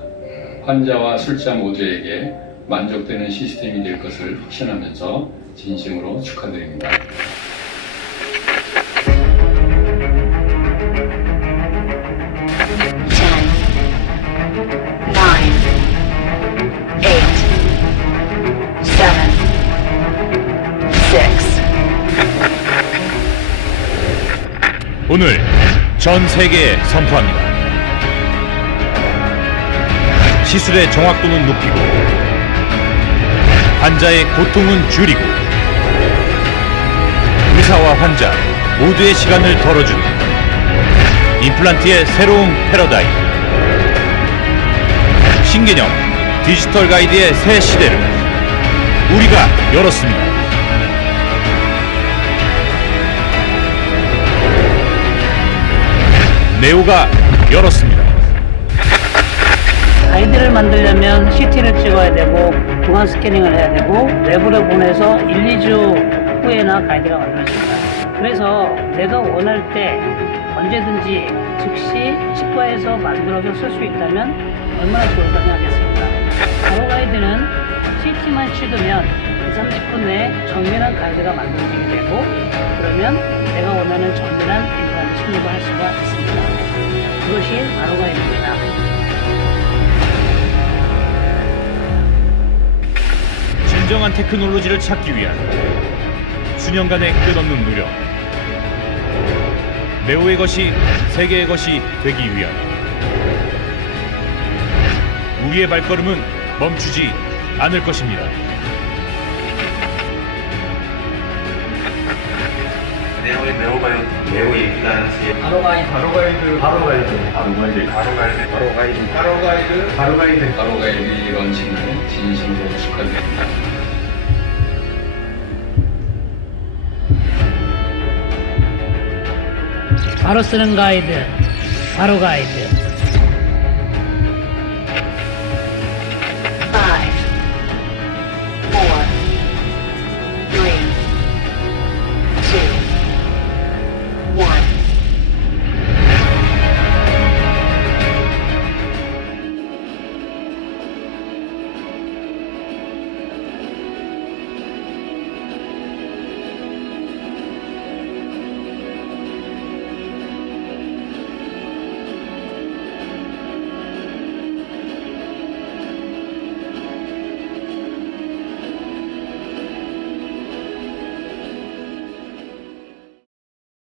환자와 술자 모두에게 만족되는 시스템이 될 것을 확신하면서 진심으로 축하드립니다. 오늘 전 세계에 선포합니다. 시술의 정확도는 높이고 환자의 고통은 줄이고 의사와 환자 모두의 시간을 덜어주는 임플란트의 새로운 패러다임, 신개념 디지털 가이드의 새 시대를 우리가 열었습니다. 네오가 열었습니다. 가이드를 만들려면 CT를 찍어야 되고 중앙 스캐닝을 해야 되고 내부를 보내서 1, 2주 후에나 가이드가 만들어집니다. 그래서 내가 원할 때 언제든지 즉시 치과에서 만들어서 쓸 수 있다면 얼마나 좋을까 생각했습니다. 바로가이드는 CT만 찍으면 30분 내에 정밀한 가이드가 만들어지게 되고 그러면 내가 원하는 정밀한 임플란트 식립을 할 수가 있습니다. 그것이 바로가이드입니다. 진정한 테크놀로지를 찾기 위한 수년간의 끝없는 노력, 네오의 것이 세계의 것이 되기 위한 우리의 발걸음은 멈추지 않을 것입니다. 네오의 네오 임플란트의 바로가이드 바로가이드 런칭을 진심으로 축하드립니다. 바로 쓰는 가이드, 바로가이드.